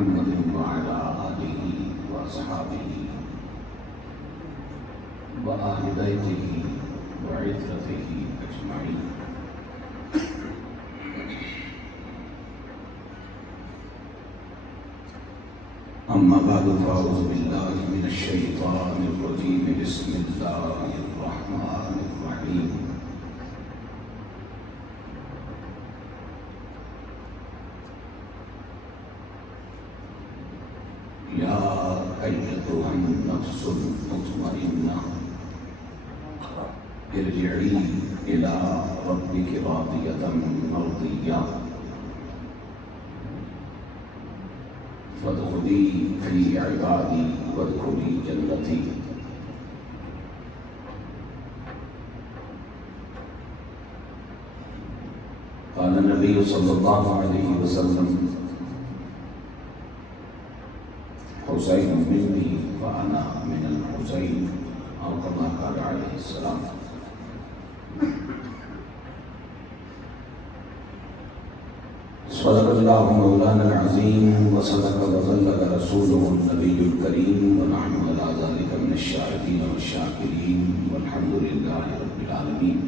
محمد وعلى آله وأصحابه وأهل بيته وعترته أجمعين. أما بعد فأعوذ بالله من الشيطان الرجيم. بسم الله الرحمن الرحيم. يا أيتها النفس المطمئنة ارجعي إلى ربك راضية مرضية فادخلي في عبادي وادخلي جنتي. قال النبي صلى الله عليه وسلم حسين مني وأنا من الحسين، أو كما قال عليه السلام. صدق الله مولانا العظيم وصدق وبلغ رسوله النبي الكريم، ونحن على ذلك من الشاهدين والشاكرين، والحمد لله رب العالمين.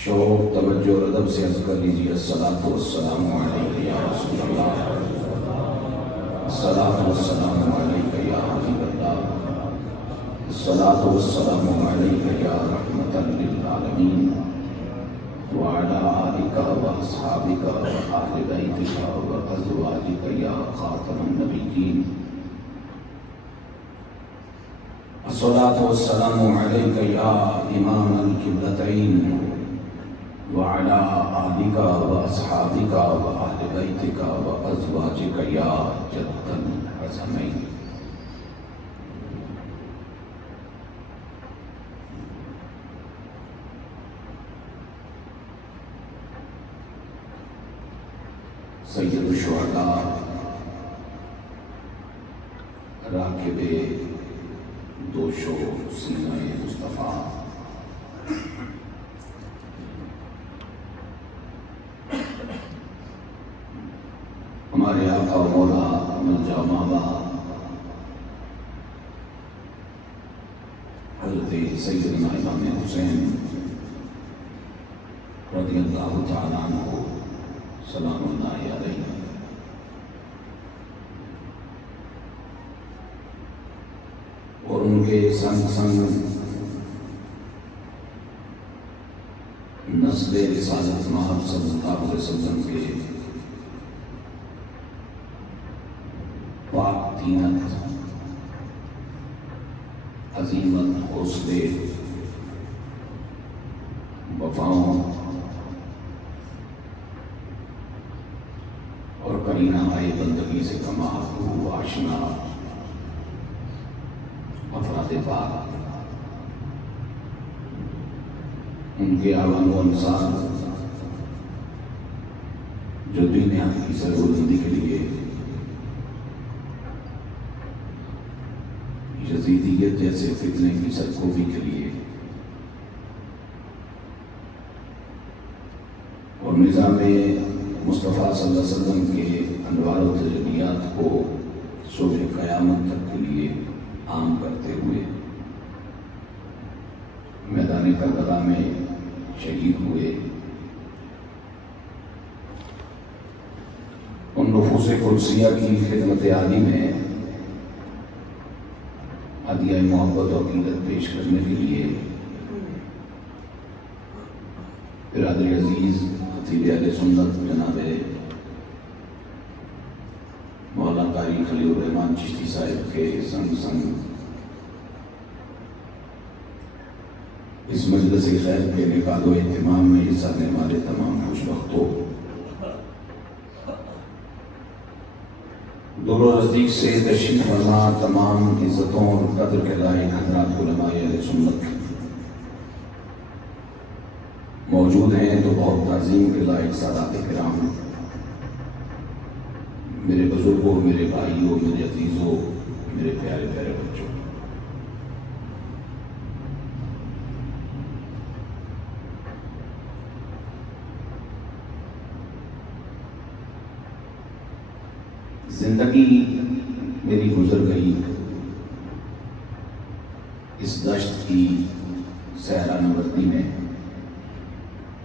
شوق توجہ اور ادب سے عرض کر لیجیے الصلاۃ والسلام علیک یا رسول اللہ، الصلاۃ والسلام علیک یا حبیب اللہ، الصلاۃ والسلام علیک یا رحمۃ للعالمین، وعلی آلک واصحابک واہل بیتک وازواجک یا خاتم النبیین. الصلاۃ والسلام علیک یا امام القبلتین، وعلى آلك وأصحابك وأهل بيتك وأزواجك يا جد الحسنين. سید الشہداء راکب دوشو سینہ مصطفیٰ، ہمارے آقا و مولا ملجا ماما حضرت سیدنا امام حسین رضی اللہ تعالیٰ عنہ سلام اللہ علیہ، اور ان کے سنگ سنگ نسل رسالت مآب صلی اللہ علیہ وسلم کے پاک دینت، عظیمت، حوصلے، وفاؤں اور کرینہ آئے بندگی سے کمال کو آشنا افراد پاک، ان کے اعوان و انصار جو دین حق کی سربلندی کے لیے یزیدیت جیسے فتنے کی سرکوبی کے لیے اور نظام مصطفیٰ صلی اللہ علیہ وسلم کے انوار و تجلیات کو صبح قیامت تک کے لیے عام کرتے ہوئے میدان کربلا میں شہید ہوئے، ان نفوس قدسیہ کی خدمت عالی میں عطیہ محبت و عقیدت پیش کرنے کے لیے برادر عزیز خطیب اہل سنت جناب مولانا قاری خلیل الرحمن چشتی صاحب کے سنگ سنگ اس مجلس خیر کے انعقاد و اہتمام میں حصہ لینے والے تمام خوش بختوں، دور و نزدیک سے تشریف فرما تمام عزتوں اور قدر کے لائق حضرات علماء اہل سنت موجود ہیں تو بہت تعظیم کے لائق سادات کرام، میرے بزرگوں، میرے بھائیوں، میرے عزیزوں، میرے پیارے پیارے بچوں، زندگی میری گزر گئی اس دشت کی صحرا نوردی میں،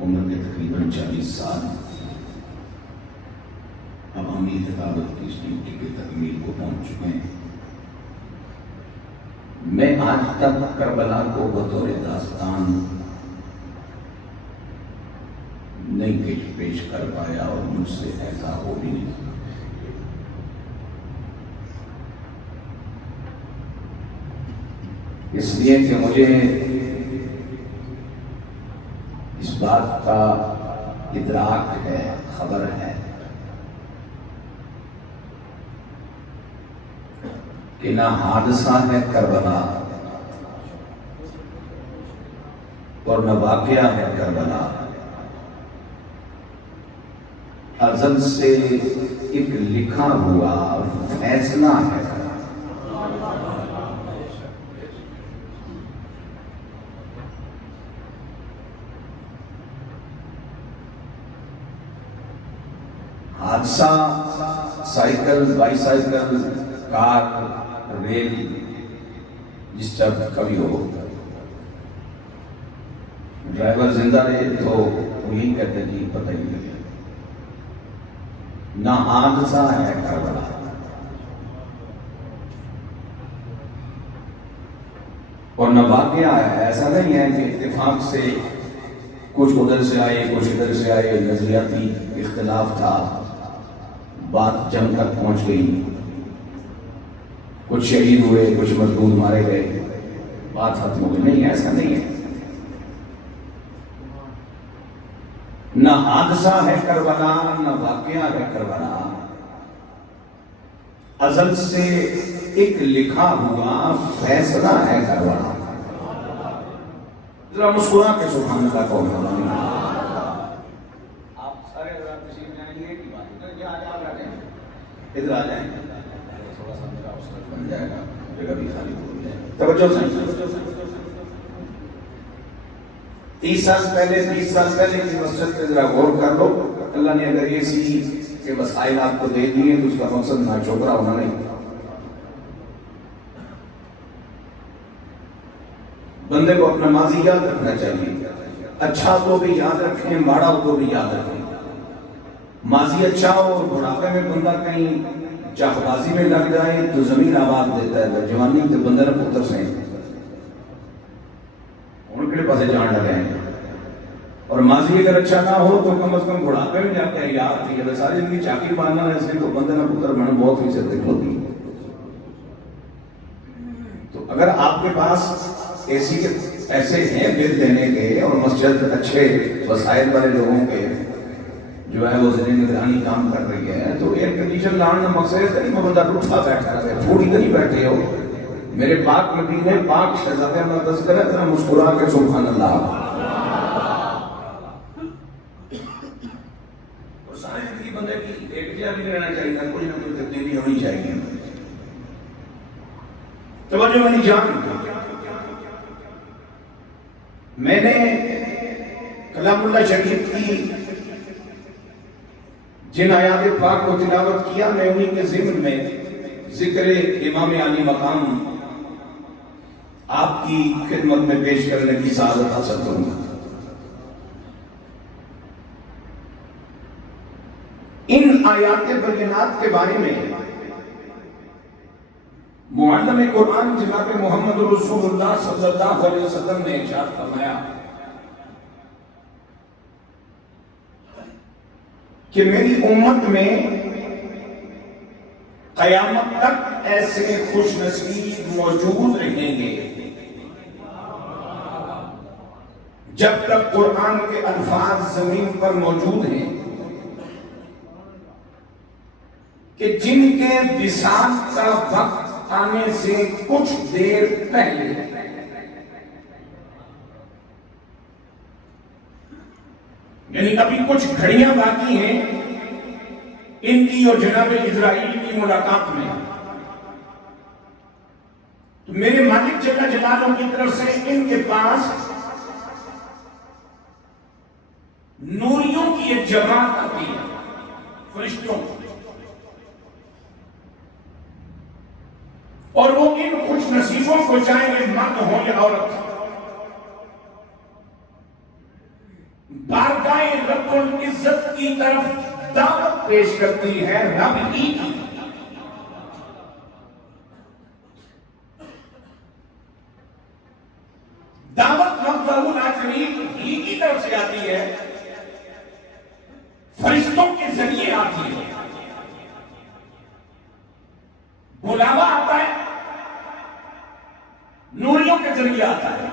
عمر کے تقریباً 40 سال عوامی خطابت کی اس ڈیوٹی کی تکمیل کو پہنچ چکے ہیں۔ میں آج تک کربلا کو بطور داستان نہیں پیش کر پایا اور مجھ سے ایسا ہو بھی نہیں۔ اس لیے کہ مجھے اس بات کا ادراک ہے، خبر ہے کہ نہ حادثہ ہے کربلا اور نہ واقعہ ہے کربلا، ازل سے ایک لکھا ہوا فیصلہ ہے۔ حادثہ cycle, bicycle, car, rail, جس طرح کبھی ہو، ڈرائیور زندہ رہے تو وہ یہی کہتے ہیں جی پتہ ہی نہیں لگا۔ نہ حادثہ ہے کربلا، اور نہ واقعہ ہے۔ ایسا نہیں ہے کہ اتفاق سے کچھ ادھر سے آئے کچھ ادھر سے آئے، نظریاتی اختلاف تھا، بات جنگ تک پہنچ گئی، کچھ شہید ہوئے کچھ مردود مارے گئے، بات ختم ہو گئی۔ نہیں، ایسا نہیں ہے۔ نہ حادثہ ہے کربلا نہ واقعہ ہے کربلا، ازل سے ایک لکھا ہوا فیصلہ ہے کربلا۔ ذرا مسکرا کے سبحان اللہ کو آپ سارے حضرات تشریف لے آئیں کی بات ہے، ادھر آ جائیں، تھوڑا سا میرا اوسط بن جائے گا، جگہ بھی خالی ہو جائے۔ توجہ سے 30 سال پہلے کی مسجد پہ ذرا غور کر لو۔ اللہ نے اگر یہ سی کہ وسائل آپ کو دے دیے تو اس کا مقصد ناچوکرا ہونا نہیں۔ بندے کو اپنا ماضی یاد رکھنا چاہیے، اچھا تو بھی یاد رکھیں، ماڑا تو بھی یاد رکھیں۔ ماضی اچھا ہو اور بڑھاپے میں بندہ کہیں چاہ بازی میں لگ جائے تو زمین آواز دیتا ہے، جوانی تو بندہ نہ پتر سے ان کے پاسے جان لگے ہیں۔ اور ماضی اگر اچھا نہ ہو تو کم از کم بڑھاپے میں جا کے یاد تھی، اگر ساری زندگی چاکی باندھنا ہے اس لیے تو بندہ نہ پتر بنا بہت ہی سے دقت ہوتی۔ تو اگر آپ کے پاس ایسی کے ایسے ہیں بل دینے کے اور مسجد اچھے وسائل والے لوگوں کے جو ہے وہ ذریعے نگرانی کام کر رہی ہے، تو ایئر کنڈیشن لانا مقصد ہے، بندہ اٹھا بیٹھا ہے، تھوڑی تو نہیں بیٹھے ہو۔ میرے پاک نبی نے پاک شہزادہ کا تذکرہ ہے، ذرا مسکرا کے سبحان اللہ۔ اور ساری زندگی بندے کی ایک جگہ بھی رہنا چاہیے، کوئی نہ کوئی تبدیلی ہونی چاہیے۔ توجہ میری جان، میں نے کلام اللہ شریف کی جن آیات پاک کو تلاوت کیا، میں انہیں کے ضمن میں ذکر امام عالی مقام آپ کی خدمت میں پیش کرنے کی سعادت حاصل کروں گا۔ ان آیات بینات کے بارے میں معلم قرآن جناب محمد رسول اللہ صلی اللہ علیہ وسلم نے ارشاد فرمایا کہ میری امت میں قیامت تک ایسے خوش نصیب موجود رہیں گے جب تک قرآن کے الفاظ زمین پر موجود ہیں کہ جن کے وصال کا وقت آنے سے کچھ دیر پہلے یعنی ابھی کچھ گھڑیاں باقی ہیں ان کی اور جناب اسرائیل کی ملاقات میں، تو میرے مالک جل جلالہ کی طرف سے ان کے پاس نوریوں کی ایک جماعت آتی ہے، فرشتوں، اور وہ ان خوش نصیبوں کو چاہیں گے مرد ہو یا عورت، بارگاہ رب العزت کی طرف دعوت پیش کرتی ہے رب ہی کی۔ دعوت وحدہ لا شریک ہی کی طرف سے آتی ہے، فرشتوں کے ذریعے آتی ہے، بلاوا آتا ہے نوریوں کے ذریعے آتا ہے،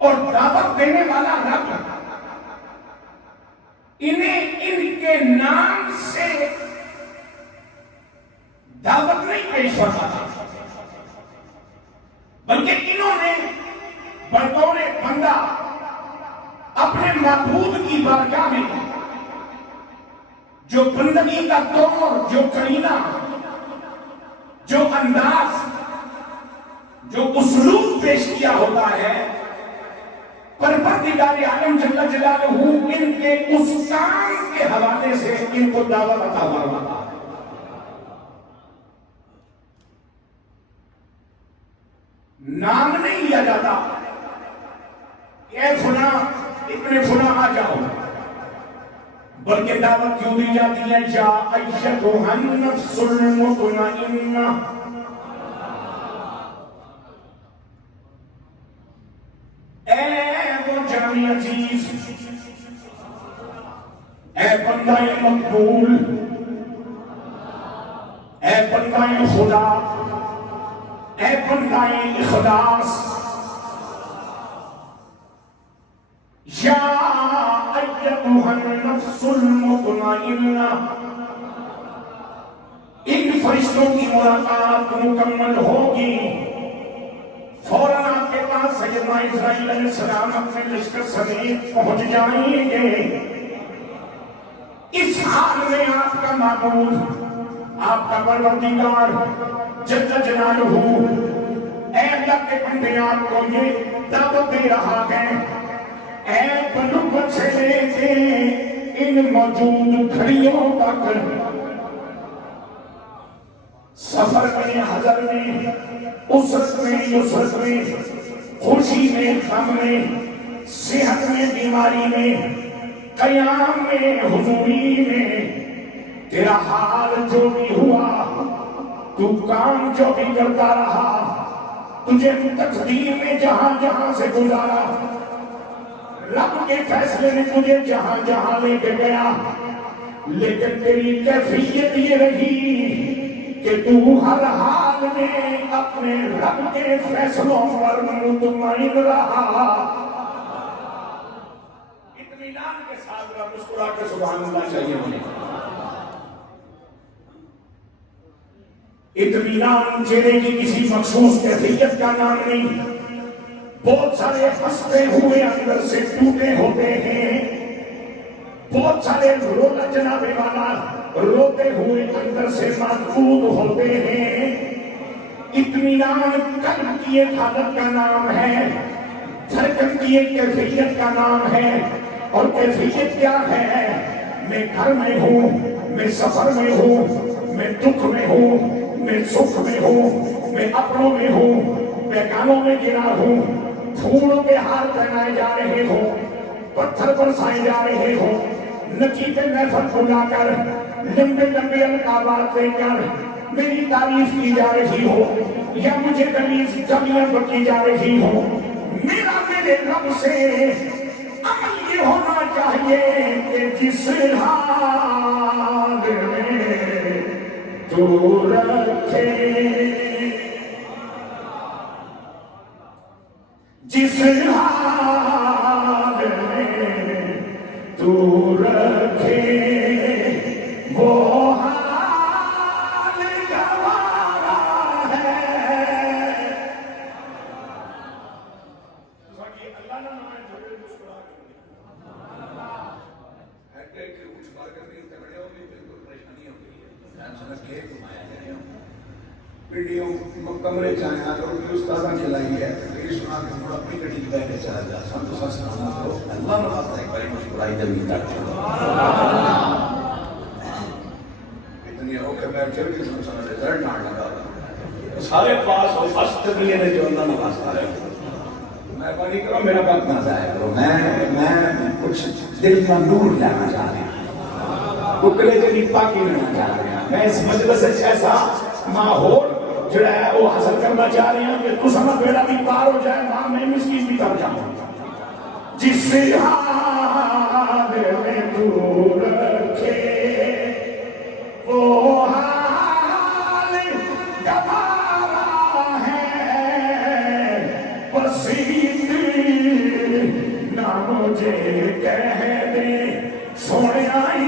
اور دعوت دینے والا رب انہیں ان کے نام سے دعوت نہیں پیش فرماتا، بلکہ انہوں نے بطور بندہ اپنے معبود کی بارگاہ میں جو بندگی کا طور، جو قرینہ، جو انداز، جو اسلوب پیش کیا ہوتا ہے، پروردگار عالم جل جلالہ ان کے اس کام کے حوالے سے ان کو دعوت عطا فرماتا ہے۔ نام نہیں لیا جاتا کہ اے فلاں اتنے فلاں آ جاؤ، بلکہ دعوت کیوں دی جاتی ہے؟ یا ایتھا النفس المطمئنہ، اے وہ جانی عزیز، اے بندہ مقبول، اے بندہ خدا، اے بندہ اخلاص، یا ایتھا النفس المطمئنہ، ان فرشتوں کی ملاقات مکمل ہوگی، فوراً آپ کے پاس سیدنا اسرائیل علیہ السلام اپنے لشکر سمیت پہنچ جائیں گے۔ اس حال میں آپ کا معبود، آپ کا پروردگار جل جلالہ اے اللہ کے بندے آپ کو یہ دعوت دے رہا ہے، اے بلوغت سے لے کے ان موجود گھڑیوں تک، سفر میں، حضر میں، اسرت میں، یسرت میں، خوشی میں، غم میں، صحت میں، بیماری میں، قیام میں، حضوری میں، تیرا حال جو بھی ہوا، تو کام جو بھی کرتا رہا، تجھے تقدیر میں جہاں جہاں سے گزارا، رب کے فیصلے نے تجھے جہاں جہاں لے کے گیا، لیکن تیری کیفیت یہ رہی کہ تو ہر حال میں اپنے رب کے فیصلوں پر مطمئن رہا۔ اطمینان کے ساتھ مسکرا کے سبحان اللہ چاہیے ہونے۔ اطمینان چہرے کی کسی مخصوص کیفیت کا نام نہیں، بہت سارے ہنستے ہوئے اندر سے ٹوٹے ہوتے ہیں، بہت سارے رونا جنابے والا روتے ہوئے اندر سے محفوظ ہوتے ہیں۔ اطمینان قلب کی ایک حالت کا نام ہے، دھڑکن کی ایک کیفیت کا نام ہے، اور کیفیت کیا ہے؟ میں گھر میں ہوں، میں سفر میں ہوں، میں دکھ میں ہوں، میں سکھ میں ہوں، میں اپنوں میں ہوں، میں گانوں میں گرا ہوں، پھولوں کے ہار پہنائے جا رہے ہوں، پتھر برسائے جا رہے ہوں، نچیتے محفل بلا کر لمبے لمبے القابات دے کر میری تعریف کی جا رہی ہو، یا مجھے گلیاں بکی جا رہی ہو، میرا میرے رب سے عمل یہ ہونا چاہیے کہ جس حال میں تو رکھے، جس حال میں تو رکھے وہ حال گوارا ہے۔ اللہ نہ مائے جھوڑے مسکرا کے کچھ بار کرنے اتنے ہوگی، بالکل پریشانی ہوگی ہے، سمجھ کے گھمایا جائے ویڈیو کمرے چاہیں آ کر کی استادہ کھلائی ہے، پھر سنا کے ہم اپنی گھڑی کی بیٹھے چلا جا سن تو سچ نہ کرو، اللہ نے بات ہے ایک باری مسکرائی زمین تک اتنی ہو کے بیٹھے بھی رزلٹ نہ لگا سارے پاس ہو فرسٹ دیے نے جو اللہ نواز سارے مہربانی کرو میرا وقت نہ ضائع کرو میں کچھ دل کا نور لینا چاہ رہا ہوں کلے جی پاکی لینا چاہ رہا ہوں میں اس مجلس سے ایسا ماحول جڑا ہے وہ حاصل کرنا چاہ رہی ہوں کہ تو سمجھ بیڑا بھی پار ہو جائے وہاں میں مسکین بھی تر جاؤں جس حال میں تو رکھے وہ حال گوارا ہے بسیط نہ مجھے کہہ دے سونے آئی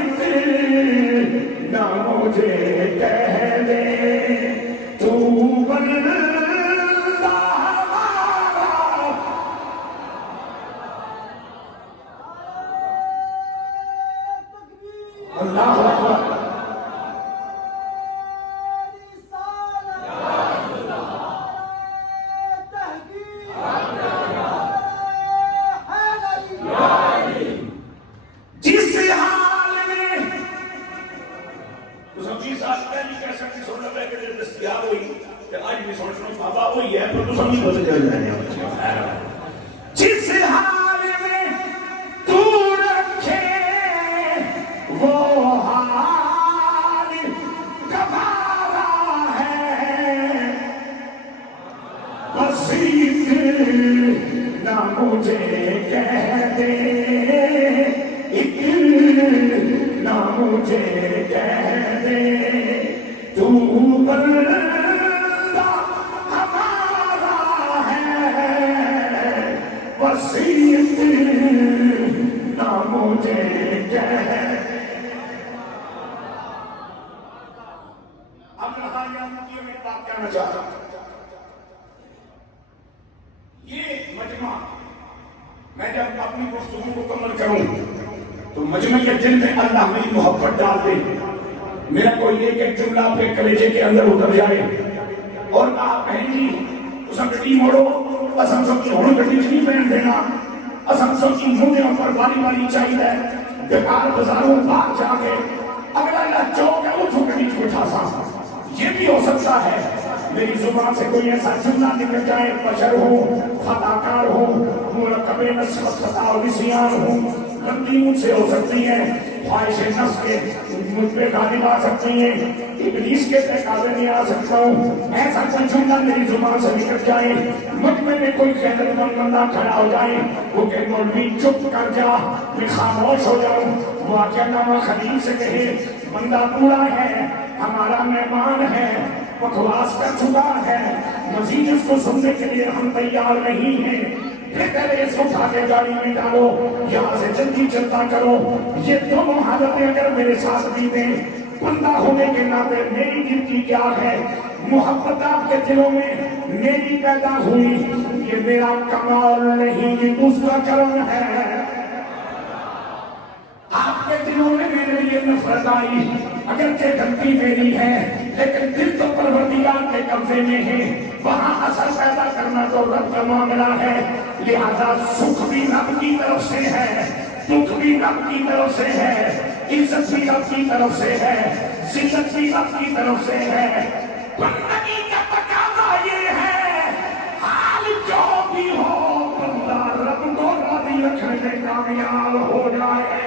نہ مجھے کہہ دے تو بندہ ہمارا اللہ اکبر جس حال میں تو رکھے وہ حال گوارا ہے بسیط نہ مجھے کہہ دے ایک نہ مجھے کہہ دے تو بسیط نہ مجھے کہہ اب روحانیت میں بات کرنا چاہتا ہوں یہ مجمع میں جب اپنی گفتگو کو مکمل کروں تو مجمع کے دل میں اللہ میری محبت ڈال دے میرا کوئی ایک ایک جملہ اپنے کلیجے کے اندر اتر جائے اور آپ کہیں گی تو گڈی موڑو اساں سب کی ہون گڈی نہیں پہن دینا اساں سب کی موڈیوں پر باری باری چاہیے بیکار بازاروں باہر جا کے اگلا چوک ہے اتوں گڈی بٹھا سا یہ بھی ہو سکتا ہے میری زبان سے کوئی ایسا جملہ نکل جائے بشر ہو خطا کار ہو مرکب نسبت خطا و نسیان ہو غلطی مجھ سے ہو سکتی ہے خواہش نفس کے مجھ پہ غالب آ سکتی ہیں ابلیس کے پہ قابل نہیں آ سکتا ہوں ایسا کوئی جملہ میری زبان سے نکل جائے مجھ میں کوئی خیرت مند بندہ کھڑا ہو جائے وہ کہ مولوی چپ کر جا میں خاموش ہو جاؤں واقعہ نامہ خلیل سے کہے بندہ پورا ہے ہمارا مہمان ہے بکواس کر چکا ہے مزید اس کو سننے کے لیے ہم تیار نہیں ہیں بہتر اس کو اٹھا کے گاڑی میں ڈالو یہاں سے جلدی چلتا کرو یہ دونوں حالتیں اگر میرے ساتھ بھی دیں بندہ ہونے کے ناطے میری گنتی کیا ہے محبت آپ کے دلوں میں میری پیدا ہوئی یہ میرا کمال نہیں یہ اس کا کرم ہے آپ کے دلوں میں میرے لیے نفرت آئی اگرچہ غلطی میری ہے لیکن دل تو پروردگار کے قبضے میں ہے وہاں اثر پیدا کرنا تو رب کا معاملہ ہے لہذا سکھ بھی رب کی طرف سے ہے دکھ بھی رب کی طرف سے ہے عزت بھی رب کی طرف سے ہے ذلت بھی رب کی طرف سے ہے بندگی کا تقاضا یہ ہے حال جو بھی ہو بندہ رب کو راضی رکھنے میں کامیاب ہو جائے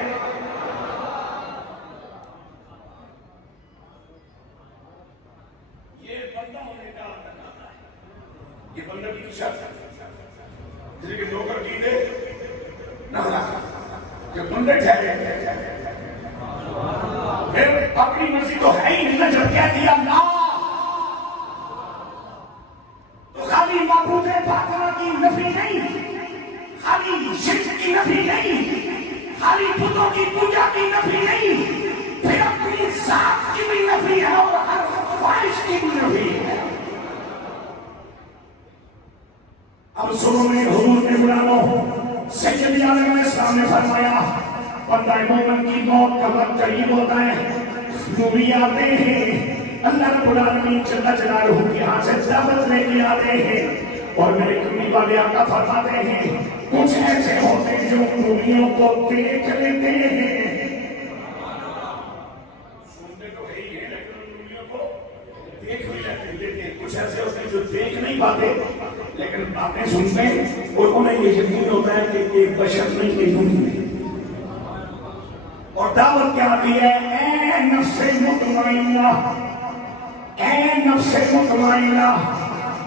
یہ بندگی کی شرط ہے کسی کے نوکر کی دے نہ کہ بندے ٹھہرے پھر اپنی مرضی تو ہے ہی نہیں جب کہہ دیا لا تو خالی معبود باطلہ کی نفی نہیں خالی شرک کی نفی نہیں خالی بتوں کی پوجا کی نفی نہیں پھر اپنی ذات کی بھی نفی ہے اور ہر خواہش کی بھی نفی ہے اب سنو میں حضور نے بلانو سید عالم اسلام نے فرمایا بندہ مومن کی موت کا وقت قریب ہوتا ہے نبی آتے ہیں اللہ رب العالمین جل جلالہ کے ہاں سے دعوت لے کے آتے ہیں اور میرے کمی والے آقا فرماتے ہیں کچھ ایسے ہوتے ہیں جو نبیوں کو دیکھ لیتے ہیں سنتے تو ہے ہی ہے لیکن نبیوں کو دیکھ بھی لیتے ہیں، کچھ ایسے ہوتے ہیں جو دیکھ نہیں پاتے لیکن باتیں سنتے ہیں اور انہیں یہ یقین ہوتا ہے کہ یہ بشر نہیں ہے، ہم ہیں۔ اور دعوت کیا آتی ہے؟ اے نفس مطمئنہ، اے نفس مطمئنہ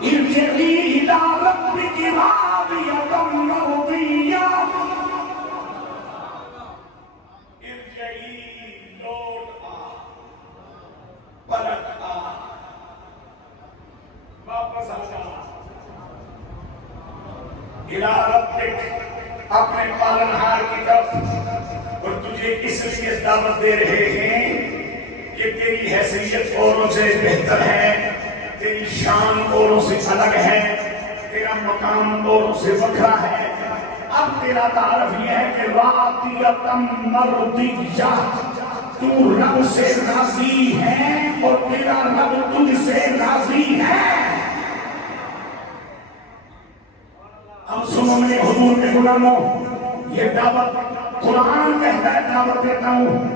ارجعی الی ربک راضیۃ مرضیہ، ارجعی لوٹ آ، پلٹ آ، واپس آ جا الی ربک، اپنے پالنہار کی طرف۔ اور تجھے اس لیے دعوت دے رہے ہیں کہ تیری حیثیت اوروں سے بہتر ہے، تیری شان اوروں سے الگ ہے، تیرا مقام اوروں سے وکھرا ہے۔ اب تیرا تعارف یہ ہے کہ راضیۃ مرضیہ، تو رب سے راضی ہے اور تیرا رب تجھ سے راضی ہے۔ اب سنو میرے حضور کے غلاموں، یہ دعوت قرآن کہتا ہے دعوت دیتا ہوں،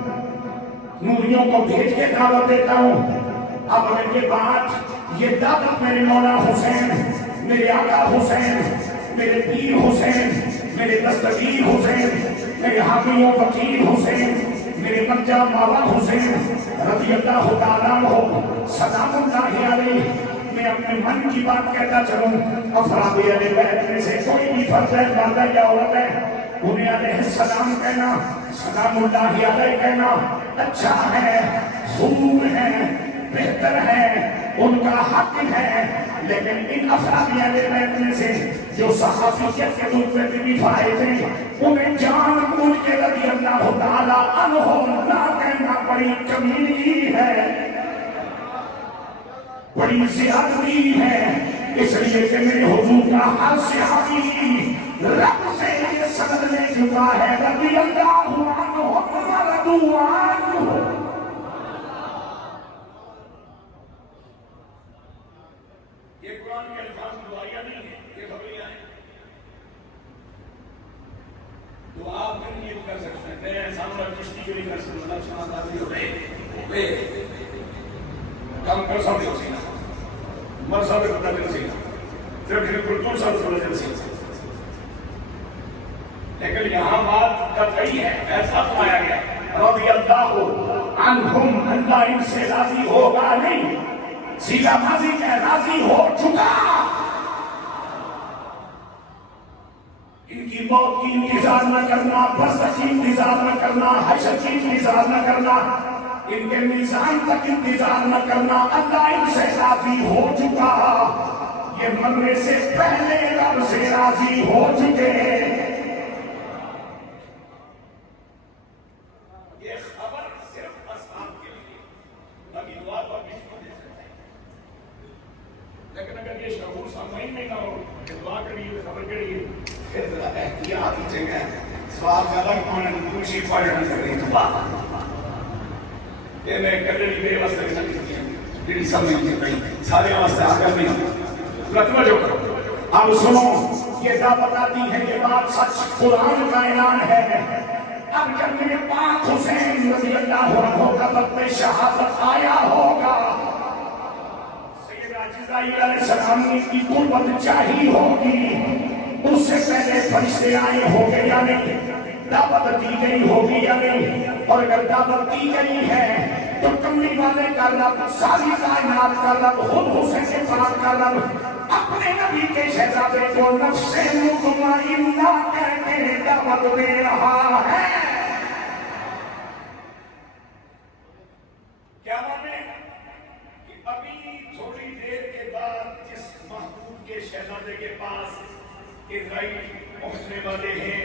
نوریوں کو بھیج کے دعوت دیتا ہوں۔ اب اگر یہ بات، یہ دعوت میرے مولا حسین، میرے آقا حسین، میرے پیر حسین، میرے دستگیر حسین، میرے حامی و وکیل حسین، میرے مرجع مولا حسین رضی اللہ تعالیٰ عنہ سلام اللہ علیہ، میں اپنے من کی بات کہتا چلوں۔ افراد اہل بیت میں سے کوئی بھی فرد ہے، مرد ہے یا عورت ہے، انہیں علیہ السلام کہنا، سلام اللہ علیہ کہنا اچھا ہے، حضور ہے، بہتر ہے، ان کا حق ہے۔ لیکن ان افراد اہل بیت میں سے جو صحابیت کے روپ میں بھی فائز ہیں، انہیں جان بوجھ کے رضی اللہ تعالیٰ عنہ نہ کہنا بڑی کمینگی ہے، بڑی زیادتی ہے۔ اس لیے کہ میرے حضور کا ہر صحابی رب سے یہ سند لے چکا ہے، رضی اللہ عنہ ورضوا عنہ۔ یہ قرآن کے الفاظ دعائیاں نہیں ہیں، یہ خبریاں ہیں۔ دعا آپ نہیں کر سکتے، میں سامنے کشتی کے لیے کر سکتے، اللہ سنا داری ہوئے کم کر سکتے ہو سینا مر سکتے پتہ کر سینا پھر کلتور ساتھ سوڑا جل سینا۔ لیکن یہاں بات قطعی ہے، ایسا فرمایا گیا رضی اللہ عنہم، اللہ ان سے راضی ہوگا نہیں، سیدھا ماضی کا راضی ہو چکا۔ ان کی موت کی انتظار نہ کرنا، برزخ کی انتظار نہ کرنا، حشر کی انتظار نہ کرنا، ان کے میزان تک انتظار نہ کرنا، اللہ ان سے راضی ہو چکا۔ یہ مرنے سے پہلے رب سے راضی ہو چکے۔ یہ خبر صرف اصحاب کے لیے، باقی دعا پر بھی دے سکتے ہیں، لیکن اگر یہ شعور سامعین میں نہ ہو کہ دعا کے لیے خبر کے لیے، پھر ذرا احتیاط ہی چاہیے۔ سواب کا الگ کون ہے، دوسری پڑھنا کر رہی دعا یہ میں کلری میرے واسطے نہیں کرتی ہیں، میری سمجھ نہیں پڑی، سارے واسطے آگر میں لطمہ جو کرو۔ اب سنو، یہ دعوت آتی ہے، یہ بات سچ قرآن کا اعلان ہے۔ اب جب میرے پاک حسین رضی اللہ عنہ کا وقت شہادت آیا ہوگا، سیدنا جبرائیل علیہ السلام کی قربت چاہی ہوگی، اس سے پہلے فرشتے آئے ہوں گے یا نہیں، دعوت دی گئی ہوگی یا نہیں۔ اور اگر دعوت دی گئی ہے تو کملی والے کا رب، ساری کائنات کا رب، خود حسین کے پاک کا رب اپنے نبی کے شہزادے کو نفس مطمئنہ کہہ کے دعوت دے رہا ہے۔ کیا مانے کہ ابھی تھوڑی دیر کے بعد جس محبوب کے شہزادے کے پاس اسرائیل پہنچنے والے ہیں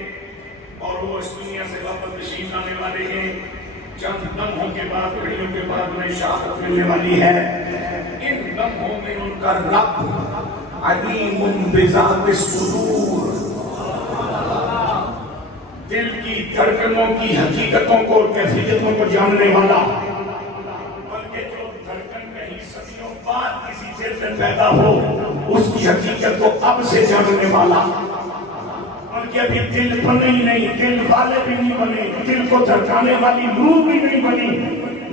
اور وہ اس دنیا سے واپس تشریف آنے والے ہیں، چند لمحوں کے بعد، گھڑیوں کے بعد انہیں شہادت ملنے والی ہے۔ ان لمحوں میں ان کا رب علیم بذات الصدور، دل کی دھڑکنوں کی حقیقتوں کو اور کیفیتوں کو جاننے والا، بلکہ جو دھڑکن کہیں صدیوں بعد کسی دل میں پیدا ہو اس کی حقیقت کو اب سے جاننے والا، کہ ابھی دل بنے ہی نہیں، دل والے بھی نہیں بنے، دل کو دھڑکانے والی روح بھی نہیں بنی،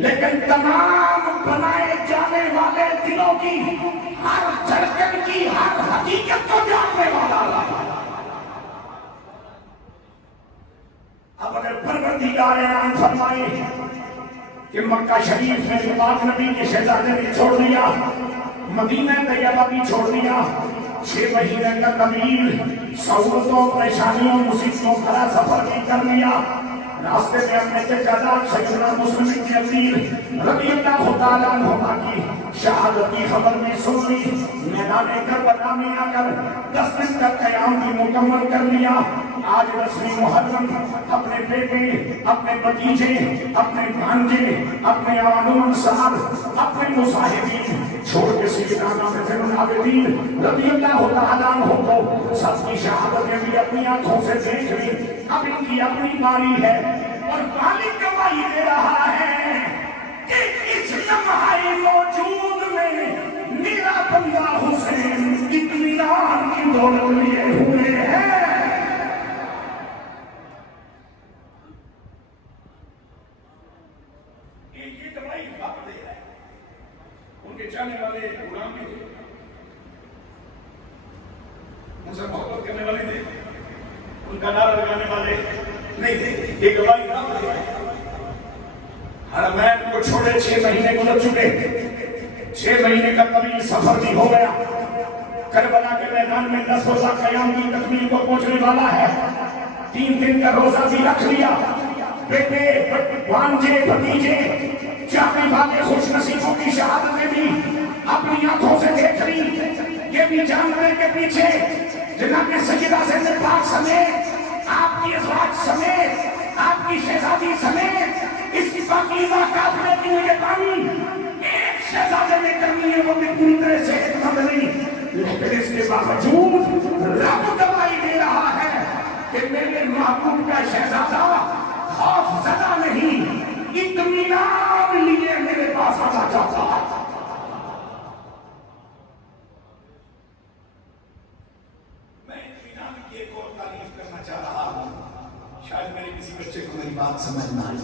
لیکن تمام بنائے جانے والے دلوں کی ہر دھڑکن کی ہر حقیقت کو جاننے والا اللہ. اب اگر پروردگار اعلان فرمائے کہ مکہ شریف میں پاک نبی کے شہزادے نے چھوڑ دیا، مدینہ طیبہ بھی چھوڑ دیا، 6 مہینے کا طویل سہولتوں پریشانیوں مصیبتوں بھرا سفر بھی کر لیا. راستے میں اپنے چچا سیدنا مسلم کی امیر رضی اللہ تعالیٰ عنہ کی شہادت کی خبر میں سن لی. میدان کربلا میں آ کر 10 دن کا قیام بھی مکمل کر لیا. آج 10ویں محرم اپنے بیٹے، اپنے بھتیجے، اپنے بھانجے، اپنے آنون صاحب، اپنے مصاحبین چھوڑ کے سیدنا امام العابدین رضی اللہ تعالیٰ عنہ کو سب کی شہادتیں بھی اپنی آنکھوں سے دیکھ لی. اب ان کی اپنی باری ہے اور مالک گواہی دے رہا ہے کہ اس لمحہ موجود میں میرا بندہ حسین اطمینان کی دولت لیے ہوئے ہیں. یہ گواہی باپ دے رہا ہے. ان کے چاہنے والے غلام بھی تھے، ان سے محبت کرنے والے تھے، ان کا نعرہ لگانے والے نہیں تھے. یہ گواہی باپ دے رہا ہے. حرمین کو چھوڑے 6 مہینے گزر چکے، 6 مہینے کا طویل سفر بھی ہو گیا. کربلا کے میدان میں 10 روزہ قیام کی تکمیل کو پہنچنے والا ہے. 3 دن کا روزہ بھی رکھ لیا. بیٹے، بھانجے، بھتیجے، چاہنے والے خوش نصیبوں کی شہادتیں بھی اپنی آنکھوں سے دیکھ لی. یہ بھی جاننے کے پیچھے جناب سیدہ زینب پاک سمیت، آپ کی ازواج سمیت، آپ کی شہزادی سمیت اس کی پاکیزہ قافلے کی نگہبانی ایک شہزادے نے کرنی ہے. وہ بھی پوری طرح صحت مند نہیں، لیکن اس کے باوجود رب گواہی دے رہا ہے کہ میرے محبوب کا شہزادہ خوف زدہ نہیں، اطمینان لیے میرے پاس آنا چاہتا ہے. میں اطمینان کی ایک اور تعریف کرنا چاہ رہا ہوں. شاید میرے کسی بچے کو میری بات سمجھ نہ آئی.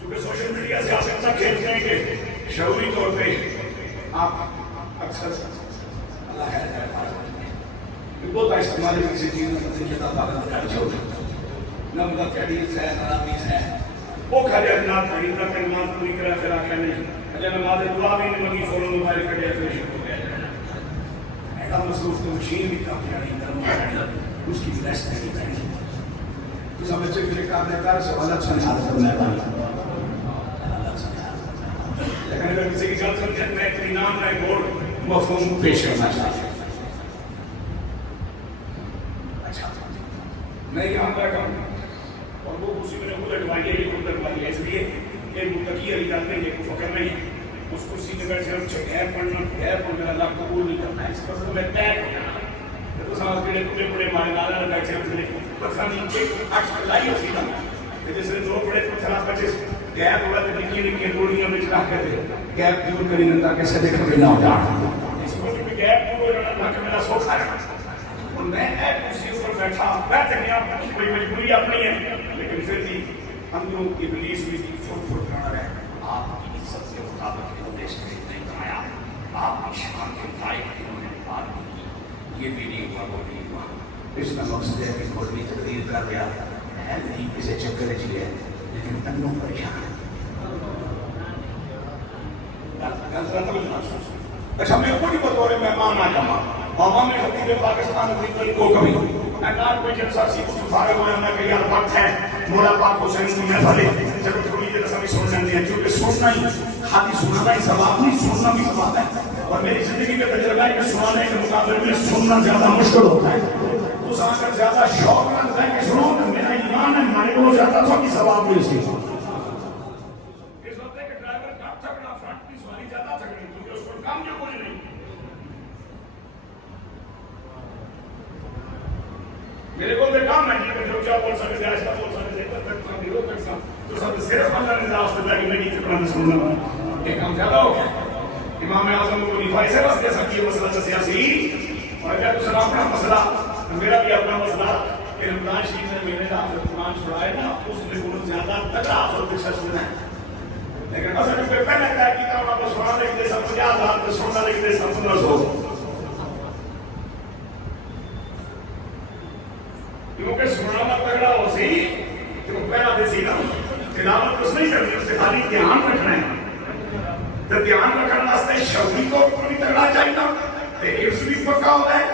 چونکہ سوشل میڈیا سے آپ اتنا کھیلتے ہیں کہ شعوری طور پہ آپ اکثر اللہ خیر کرتا ہے بہت استعمال کسی چیز میں کہتا طاقت کر چھوڑ نہ مدد حدیث ہے، نہ حدیث ہے. وہ کھڑے اجناب خریدہ کہ نماز پوری کرا پھر آکھا نہیں اجا نماز دعا بھی نہیں منگی، فوراً موبائل کٹے پھر شروع ہو گیا. ایسا مصروف تو مشین بھی کامیابی کرنا اس کی ریسٹ نہیں کرنی. تو سب بچے کے لیے کام کر سوالات سمجھا کرنا ہے. لیکن اگر کسی کی غلط سمجھت میں اطمینان میں ایک اور مفہوم پیش کرنا چاہتا ہوں. اچھا میں یہاں پر کہوں اور وہ اسی میں نے خود اٹھوائی ہے، یہ خود اٹھوائی ہے. اس لیے ایک متقی علی جاتے ہیں، ایک فکر نہیں ہے. اس کرسی میں بیٹھ سے غیر پڑھنا اللہ قبول نہیں کرنا ہے. اس پر میں پیک ہو جانا تو سمجھ کے پورے پورے مارے لالا لگا کے ہم پتھر نیچے اٹھ لائی ہوتی تھا. جس نے 2 بڑے پتھر آپ بچے گیپ ہوا تو نکی نکی روڑیاں میں چلا کر دے گیپ دور کری نہ تاکہ سے دیکھ کے نہ ہو جانا. اس کو بھی گیپ دور ہو جانا تھا کہ میرا سو کھا رہا. اور میں ایک اسی اوپر بیٹھا بیٹھ گیا. کوئی مجبوری اپنی ہے لیکن پھر بھی ہم لوگ ابلیس بھی فٹ فٹ کرنا رہے. آپ کی عزت کے مطابق انہوں نے اسکرین نہیں بنایا، آپ کی شان کے لائق انہوں نے بات نہیں کی. یہ بھی نہیں ہوا، وہ نہیں ہوا. اس کا مقصد ہے کہ کوئی بھی تقریر کر گیا ہے نہیں کسی چکر چی ہے لیکن انہوں پریشان ہے. اچھا میں کوئی بطور مہمان آ جاما عوام خطیب پاکستان کو کبھی اگر کوئی جلسہ سی کو فارغ ہونا میں کہ یار وقت ہے مولا پاک حسین کی محفل ہے چلو تھوڑی دیر سبھی سن لیتے ہیں. کیونکہ سننا ہی خالی سننا ہی ثواب نہیں، سننا بھی ثواب ہے. اور میری زندگی کا تجربہ ہے کہ سنانے کے مقابلے میں سننا زیادہ مشکل ہوتا ہے. تو اگر زیادہ شوق رکھتا ہے کہ سنو تو میرا ایمان ہے ہمارے کو زیادہ تو کی ثواب نہیں سی. اس وقت ہے کہ ڈرائیور کا تھکنا فرنٹ کی سواری زیادہ تھکنی کیونکہ اس پر کام جو کوئی نہیں. میرے کو تو کام ہے کہ جو کیا بول سکتے ہیں ایسا بول سکتے ہیں تک دیرو تک سا تو سب صرف اللہ نے راست دیا کہ میں نہیں تکڑا سننا والا. یہ کام زیادہ ہو گیا. امام اعظم کو نفائی سے بس جیسا کہ مسئلہ سیاسی اور اگر تو اپنا مسئلہ میرا بھی اپنا مسئلہ کہ رمضان شریف نے میرے حافظ قرآن چھڑائے نا اس میں بہت زیادہ تکڑا حافظ دکشا سننا ہے. لیکن اصل میں پہلے طے کیا انہوں کو سنا لکھتے سب 50,000 سونا لکھتے سب 1500 کیونکہ سنانا تگڑا ہو سی کہ وہ پہلا دے سی نا تلاوت کچھ نہیں کرنی اس سے خالی دھیان رکھنا ہے تو دھیان رکھنا واسطے شعوری کو بھی تگڑا چاہیے نا تو حفظ بھی پکا ہوتا ہے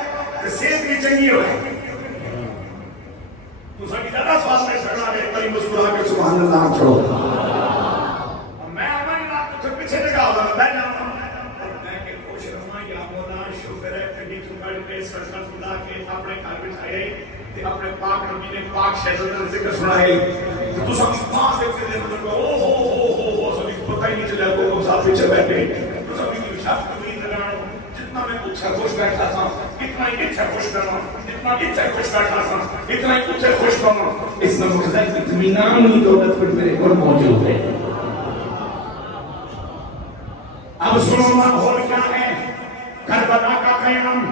تو صحت بھی چنگی ہوتا ہے تو سب زیادہ سوال میں سکنا ہے بڑی مسکرا کے سبحان اللہ پڑھو میں ہماری بات کو پیچھے لگا ہوگا میں جاؤں میں کہ خوش رہا یا مولا شکر ہے کہ نیچو کر کے سرکت خدا کے اپنے گھر بٹھائے کہ اپنے پاک نبی نے پاک شہزادہ ذکر سنائے تو سب پاک دیکھتے دے مطلب او سبھی پتہ ہی نہیں چلا کو صاحب پیچھے بیٹھے تو سبھی کی شاپ کبھی لگانا جتنا میں اچھا خوش بیٹھا تھا اتنا ہی اچھا خوش کرنا اتنا اچھا خوش بیٹھا تھا اتنا ہی اچھا خوش کرنا اس میں مقصد ہے اطمینان ہی دولت پر میرے اور موجود ہے اب سنو ماحول کیا ہے کربلا کا قیام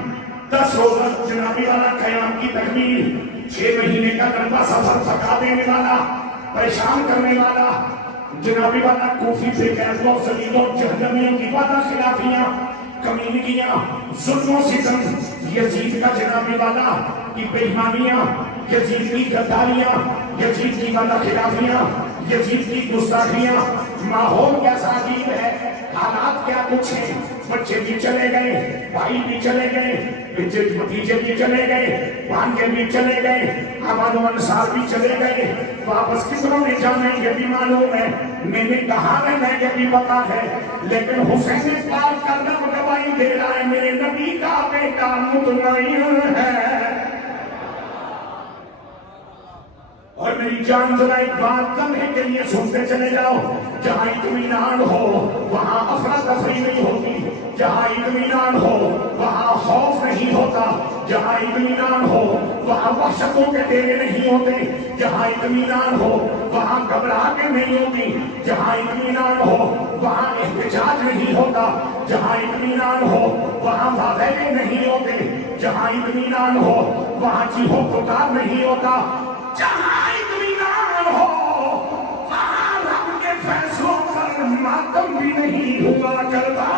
10 روزہ جنابی والا قیام کی تکمیل 6 مہینے کا لمبا سفر تھکا دینے والا پریشان کرنے والا جنابی والا کوفی سے قیدوں زلیلوں جہنمیوں کی وعدہ خلافیاں کمینگیاں ظلم و ستم یزید کا جنابی والا کی بے ایمانیاں یزید کی غداریاں یزید کی وعدہ خلافیاں یزید کی گستاخیاں ماحول کیسا عجیب ہے حالات کیا کچھ ہیں بچے بھی چلے گئے بھائی بھی چلے گئے بھتیجے بھی چلے گئے بھانجے بھی چلے گئے امان و انصار بھی چلے گئے واپس کتنوں نے جانا یہ بھی معلوم ہے میں نے کہا ہے میں یہ بھی پتا ہے لیکن حسین پاک کا نام گواہی دے رہا ہے میرے نبی کا بیٹا مطمئن ہے اور میری جان ذرا ایک بات لمحے کے لیے سنتے چلے جاؤ جہاں اطمینان ہو وہاں افراتفری نہیں ہوتی جہاں اطمینان ہو وہاں خوف نہیں ہوتا جہاں اطمینان ہو وہاں وحشتوں کے ڈیرے نہیں ہوتے جہاں اطمینان ہو وہاں گھبراہٹیں نہیں ہوتی جہاں اطمینان ہو وہاں احتجاج نہیں ہوتا جہاں اطمینان ہو وہاں واقعے نہیں ہوتے جہاں اطمینان ہو وہاں چیخو پکار نہیں ہوتا جہاں اطمینان ہو وہاں رب کے فیصلوں پر ماتم بھی نہیں ہوا کرتا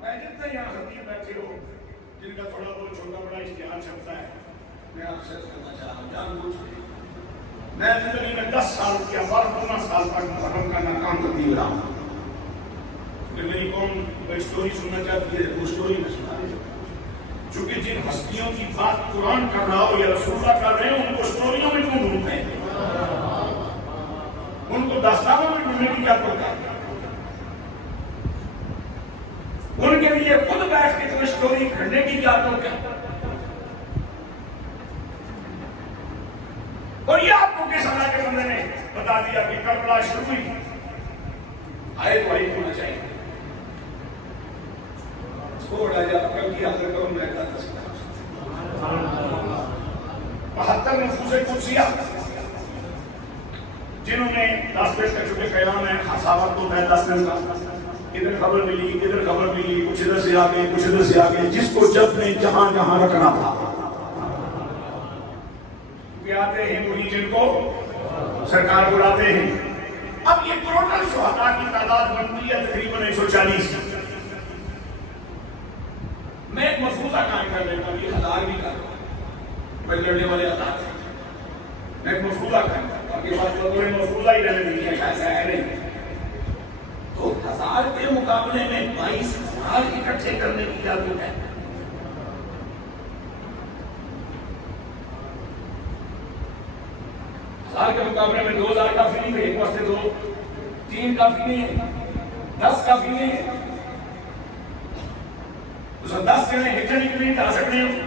میں جتنے یہاں خطیب بیٹھے ہو جن کا تھوڑا بہت چھوٹا بڑا اشتہار چھپتا ہے میں آپ سے کرنا چاہ رہا ہوں جان بوجھ کے میں زندگی میں 10 سال کیا 12 سال تک محرم کا ناکام خطیب رہا ہوں کہ میری قوم کوئی سٹوری سننا چاہتی ہے وہ سٹوری میں سنا دے چونکہ جن ہستیوں کی بات قرآن کر رہا ہو یا رسول اللہ کر رہے ہیں ان کو سٹوریوں میں کیوں ڈھونڈتے ہیں ان کو داستانوں میں ڈھونڈنے کی کیا پڑتا ہے ان کے لیے خود بیٹھ کے کوئی سٹوری کھڑنے کی کیا تو کیا اور یہ آپ کو کس اللہ کے بندے نے بتا دیا کہ کربلا شروع ہوئی آئے تو آئی ہونا چاہیے تھوڑا جا کل کی حضرت کروں میں کہتا تھا 72 نفوس قدسیہ جنہوں نے 10 منٹ کا چونکہ قیام ہے خاصاوت تو ہے 10 منٹ کا ادھر خبر ملی ادھر خبر ملی کچھ ادھر سے آگے کچھ ادھر سے آگے جس کو جب نے جہاں جہاں رکھنا تھا کہ آتے ہیں وہی جن کو سرکار بلاتے ہیں اب یہ ٹوٹل شہداء کی تعداد بنتی ہے تقریباً 140 میں ایک مفروضہ قائم کر لیتا ہوں یہ 1000 بھی کر میں لڑنے والے 1000 میں ایک مفروضہ قائم کرتا ہوں یہ بات لوگوں نے مفروضہ ہی رہنے دی ہے ایسا ہے نہیں تو 1000 کے مقابلے میں 22,000 اکٹھے کرنے کی اجازت ہے کے مقابلے میں 2000 کافی نہیں ہے ایک واسطے 2 3 کافی نہیں ہے 10 کافی نہیں ہے اس 10 جنے ہجن کے لیے جا سکتے ہیں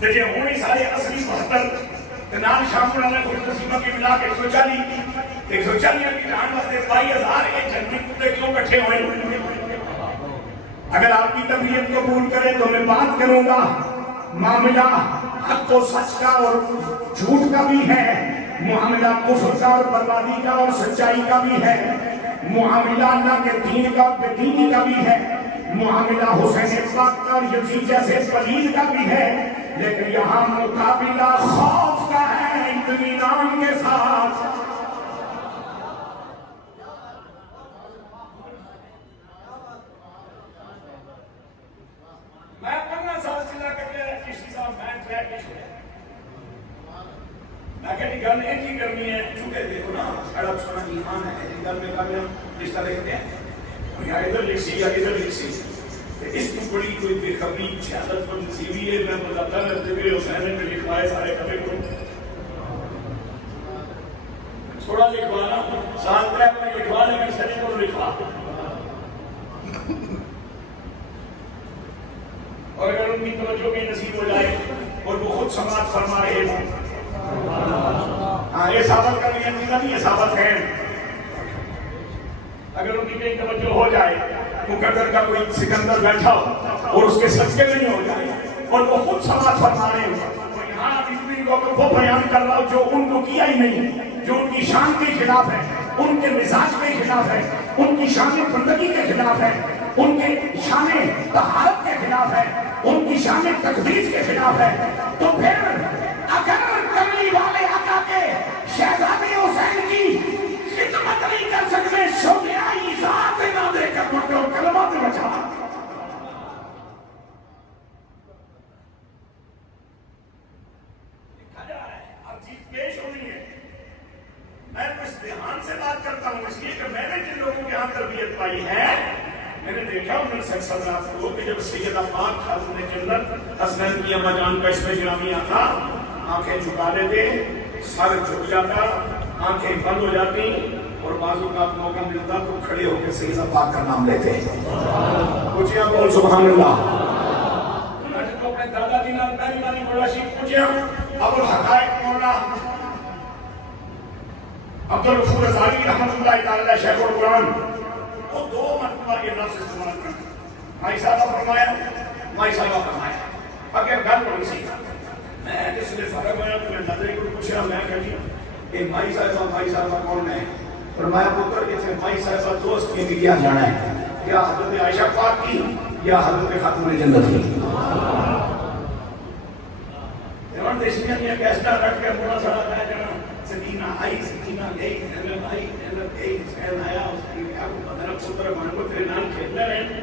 دیکھیں ہوئی سارے اصلی 72 نام شامل ہونے کو نصیبہ کی ملا کے 140 کی جان واسطے 22,000 کے جنگی کتے کیوں کٹھے ہوئے اگر آپ کی طبیعت قبول کرے تو میں بات کروں گا معاملہ حق و سچ کا اور جھوٹ کا بھی ہے معاملہ کفر کا اور بربادی کا اور سچائی کا بھی ہے معاملہ اللہ کے دین کا اور بے دینی کا بھی ہے معاملہ حسین پاک اور یزید جیسے پلید کا بھی ہے، لیکن یہاں مقابلہ خوف کا ہے اطمینان کے ساتھ۔ میں 15 سال سے لے کر کسی صاحب میں ٹریک میں کہتی گل ایک ہی کرنی ہے، چونکہ دیکھو نا سڑک سنا ایمان ہے، گل میں کبھی ہم رشتہ دیکھتے ہیں یا ادھر لکھی یا ادھر لکھی، اس کی بڑی کوئی بے خبری شہادت پر نصیبی ہے۔ میں بتاتا کرتے ہوئے حسین نے لکھوائے سارے کبھی کو تھوڑا لکھوانا سال تک میں لکھوا لیکن سنی کو لکھوا، اور اگر ان کی توجہ بھی نصیب ہو جائے اور وہ خود سماعت فرما رہے ہوں، ہاں یہ ثابت کر لیا نہیں، یہ ثابت ہے اگر ان کی کہیں توجہ ہو جائے، مقدر کا کوئی سکندر بیٹھا ہو اور اس کے صدقے نہیں ہو جائے اور وہ خود سماعت فرما رہے ہوں، یہاں اتنی وہ بیان کر رہا ہوں جو ان کو کیا ہی نہیں، جو ان کی شان کے خلاف ہے، ان کے مزاج کے خلاف ہے، ان کی شان بندگی کے خلاف ہے، ان کے شان طہارت کے خلاف ہے، ان کی شان تقدیس کے خلاف ہے۔ تو پھر اگر کملی والے آقا کے شہزادے حسین کی خدمت نہیں کر سکتے، شوقیائی ذات نہ دے کر مر کر کلمات بچا، لکھا جا رہا ہے، ہر چیز پیش ہونی ہے۔ میں تو اس دھیان سے بات کرتا ہوں اس لیے کہ میں نے جن لوگوں کے ہاں تربیت پائی ہے، میں نے دیکھا انہوں نے سلسلات کو کہ جب سیدہ پاک خاتون جنت حسنین کی اماں جان کا اس میں جامعہ تھا، آنکھیں جھکا لیتے، سر جھک جاتا، آنکھیں بند ہو جاتی، اور بازو کا موقع ملتا تو کھڑے ہو کے سیدہ پاک کا نام لیتے۔ پوچھیں بول سبحان اللہ۔ میں تو اپنے دادا جی نام پہلی باری بڑا شیخ پوچھیں ابو الحقائق مولا عبدالغفور رضاوی رحمۃ اللہ تعالی شیخ القرآن، وہ 2 مرتبہ یہ لفظ استعمال کرتے ہیں، مائی صاحبہ فرمایا، مائی صاحبہ فرمایا، اگر گھر پڑی سی میں جس نے فرق ہوا تو میں نظری کو پوچھا، میں کہا جی کہ مائی صاحبہ کون ہے؟ فرمایا پتر کہ مائی صاحبہ دوست کے بھی کیا جانا ہے، یا حضرت عائشہ پاک کی یا حضرت خاتون جنت کی۔ دیوان دیشنیہ نے کیسٹا رکھ کے بڑا سڑا کہا جانا سکینہ آئی، سکینہ گئی، حیلت آئی، حیلت گئی، حسین آیا، حسین کیا کو بدرک سپر مانگو تیرے نام کھیلنے رہے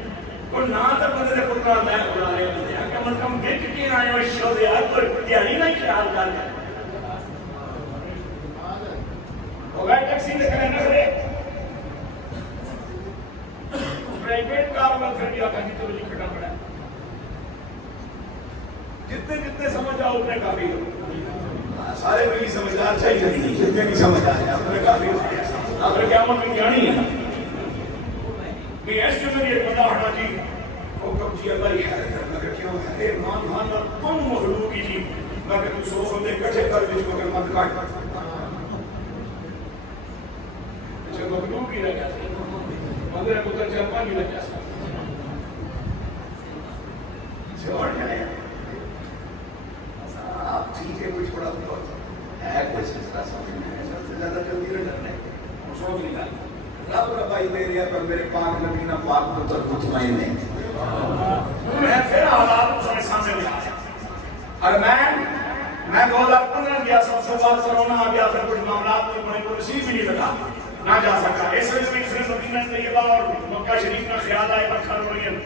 اور نہ تک بدرے پترہ میں اڑا رہے ہیں کہ من کم دیکھ کے آئے ہوئے شو دے آج پر تیاری نہیں خیال کر لیں ہو گئے ٹیکسی لے کریں نظرے پرائیویٹ کار میں پھر بھی آقا جی تو جی کھٹا پڑا ہے، جتنے جتنے سمجھ آؤ اتنے کافی ہو، سارے بلی سمجھدار چاہیے نہیں، جتنے بھی سمجھ آئے اتنے کافی ہو، آخر قیامت میں جانی ہے میں ایس جو میں یہ پتا ہونا جی حکم جی اللہ یہ حیرت کرنا کہ کیوں ہے مان مانا تم مخلوقی جی میں کہ تو 100 بندے کٹھے کر جس کو کہ مت کاٹ اچھا مخلوق ہی رہ جاتے مندر پتر چلپا بھی رہ جاتا اور جائے آپ ٹھیک ہے کوئی چھوڑا بہت ہے کوئی سلسلہ سمجھ میں ہے سب سے زیادہ جلدی نہ ڈرنے سوچ نکال رب ربائی دے رہا پر میرے پاک نبی نہ پاک تو تر مطمئن ہے میں پھر حالات اس میں سامنے لے آیا اور میں 2015 گیا سب سے بعد کرونا آ گیا پھر کچھ معاملات میں کو نصیب بھی نہیں لگا نہ جا سکا اس وجہ میں صرف مدینہ طیبہ اور مکہ شریف کا خیال آئے پر کھڑ رہی ہے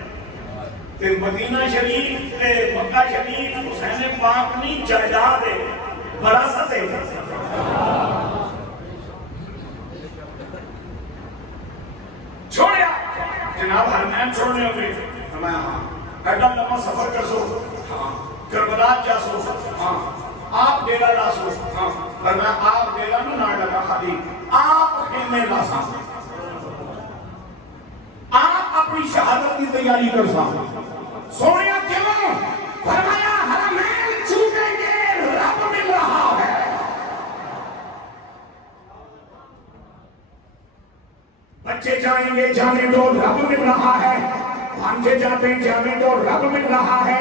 کہ مدینہ شریف مکہ شریف حسین پاک نہیں جائیداد ہے وراثت ہے چھوڑیا جناب حرمین چھوڑنے ہوئے ہمیں ہاں ایڈم لمحہ سفر کر سو ہاں کربلا جا سو ہاں آپ ڈیرا لا سو ہاں پر میں آپ ڈیرا میں نہ لگا خالی آپ خیمے لا سا آپ اپنی شہادت کی تیاری کر سا سونے کیوں فرمایا حرمین چھوٹیں گے رب مل رہا ہے بچے جائیں گے جانے دو رب مل رہا ہے بھانجے جاتے جانے دو رب مل رہا ہے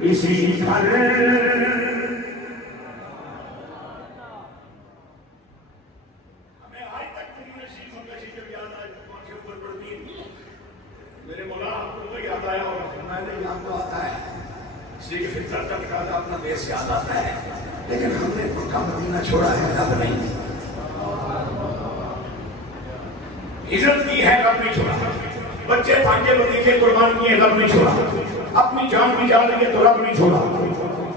اسی گھر میرے مولا آپ کو تو یاد آیا اور میں نے یاد تو آتا ہے اس لیے کہ فطرت کا تقاضا اپنا دیش یاد آتا ہے لیکن ہم نے مکہ مدینہ چھوڑا ہے رب نہیں ہجرت کی ہے رب نہیں چھوڑا بچے بھانجے بتیجے قربان کیے رب نہیں چھوڑا اپنی جان بھی جان لیے تو رب نہیں چھوڑا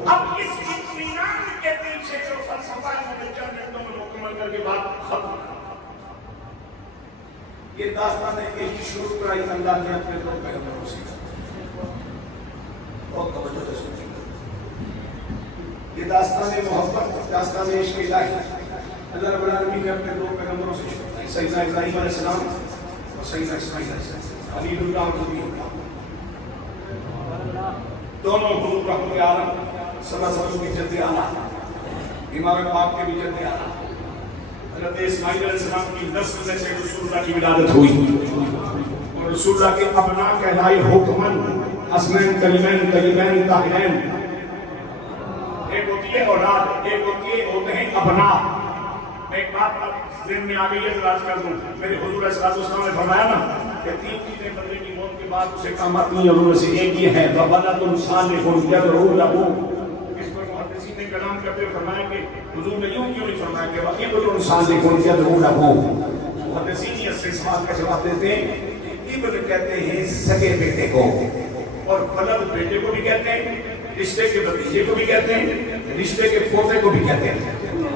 اب اس اطمینان کے پیچھے جو فلسفہ ہے مجھے چند منٹوں میں مکمل کر کے بات ختم یہ داستان ہے کہ شروع کرائی اللہ نے اپنے دو پیغمبروں سے بہت توجہ سے سنیں یہ داستان محبت داستان عشق الہی اللہ رب العالمین نے اپنے دو پیغمبروں سے شروع کی سیدنا ابراہیم علیہ السلام اور سیدنا اسماعیل علیہ السلام خلیل اللہ اور نبی اللہ دونوں حضور رحمت عالم صلی اللہ علیہ کی جد اعلیٰ امام پاک کے بھی جد اعلیٰ حضرت اسماعیل علیہ السلام کی نسل میں سے رسول اللہ کی ولادت ہوئی اور رسول اللہ کے ابناء کہلائے حکمن اسمین کلیمین طیبین طاہرین ایک ہوتی ہے اولاد ایک ہوتے ہیں ابناء ایک بات ذہن میں آ گئی ہے ذرا کر دوں میرے حضور علیہ السلام نے فرمایا نا کہ تین چیزیں بندے کی موت کے بعد اسے کام آتی ہیں اور ان میں سے ایک یہ ہے وَبَلَدٌ صَالِحٌ يَدْعُو لَهُ اس پر محدثین نے کلام کرتے ہوئے فرمایا کہ حضور نے یوں کیوں نہیں فرمایا کہ وَإِبْنٌ صَالِحٌ يَدْعُو لَهُ محدثین اس سے سوال کا جواب دیتے ہیں ابن کہتے ہیں سگے بیٹے کو اور ولد بیٹے کو بھی کہتے ہیں رشتے کے بھتیجے کو بھی کہتے ہیں رشتے کے پوتے کو بھی کہتے ہیں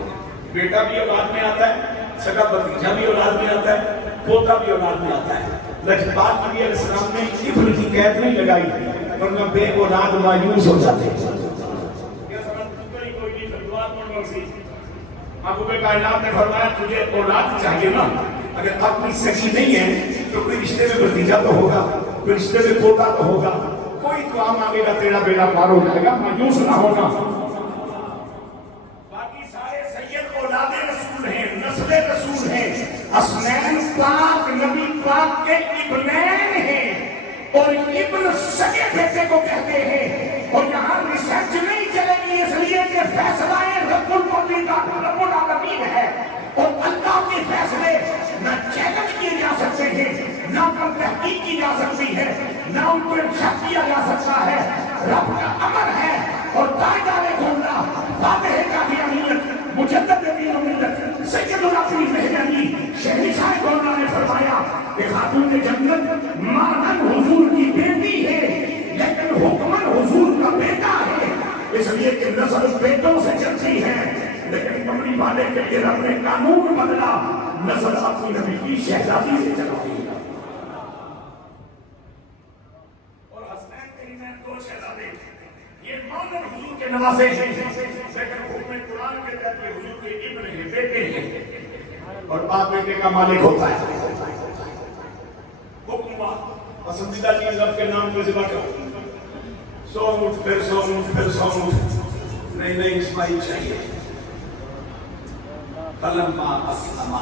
بیٹا بھی اولاد میں آتا ہے سگا بھتیجا بھی اولاد میں آتا ہے پوتا بھی اولاد میں آتا ہے لیکن بعد نبی علیہ السلام نے ابن کی قید نہیں لگائی ورنہ بے اولاد مایوس ہو جاتے محبوب کائنات نے فرمایا تجھے اولاد چاہیے نا اگر اپنی سچی نہیں ہے تو کوئی رشتے میں بھتیجا تو ہوگا کوئی رشتے میں پوتا تو ہوگا کوئی تو آم آگے گا تیرا بیڑا پار ہو جائے گا مایوس نہ ہونا باقی سارے سید اولاد رسول ہیں نسل رسول ہیں اسنین پاک نبی پاک کے ابنین ہیں اور ابن سگے بیٹے کو کہتے ہیں اور یہاں ریسرچ نہیں چلے گی اس لیے کہ فیصلہ رب العالمین ہے اور اللہ کے فیصلے نہ چیلنج کیے جا سکتے ہیں نہ پر تحقیق کی جا سکتی ہے نہ ان کو شک کیا جا سکتا ہے رب کا امر ہے اور تاجدار گھومنا فاتح قادیانیت مجدد دین و ملت سید العقیل مہدوی شہنشاہ گولنا نے فرمایا کہ خاتون جنت مادن حضور کی بیٹی ہے لیکن حکمن حضور کا بیٹا ہے اس لیے کہ نسل بیٹوں سے چلتی ہے لیکن کمری والے کے لیے رب نے قانون بدلا نسل اپنی نبی کی شہزادی سے چلائی اور حسنین کریمین دو شہزادے یہ مادن حضور کے نواسے ہیں لیکن حکم قرآن کے تحت یہ حضور کے ابن ہیں بیٹے ہیں اور باپ بیٹے کا مالک ہوتا ہے حکم ہوا پسندیدہ چیز رب کے نام پہ ذبح کرو 100 اونٹ پھر 100 اونٹ پھر 100 اونٹ نہیں اسماعیل چاہیے فلما اسلما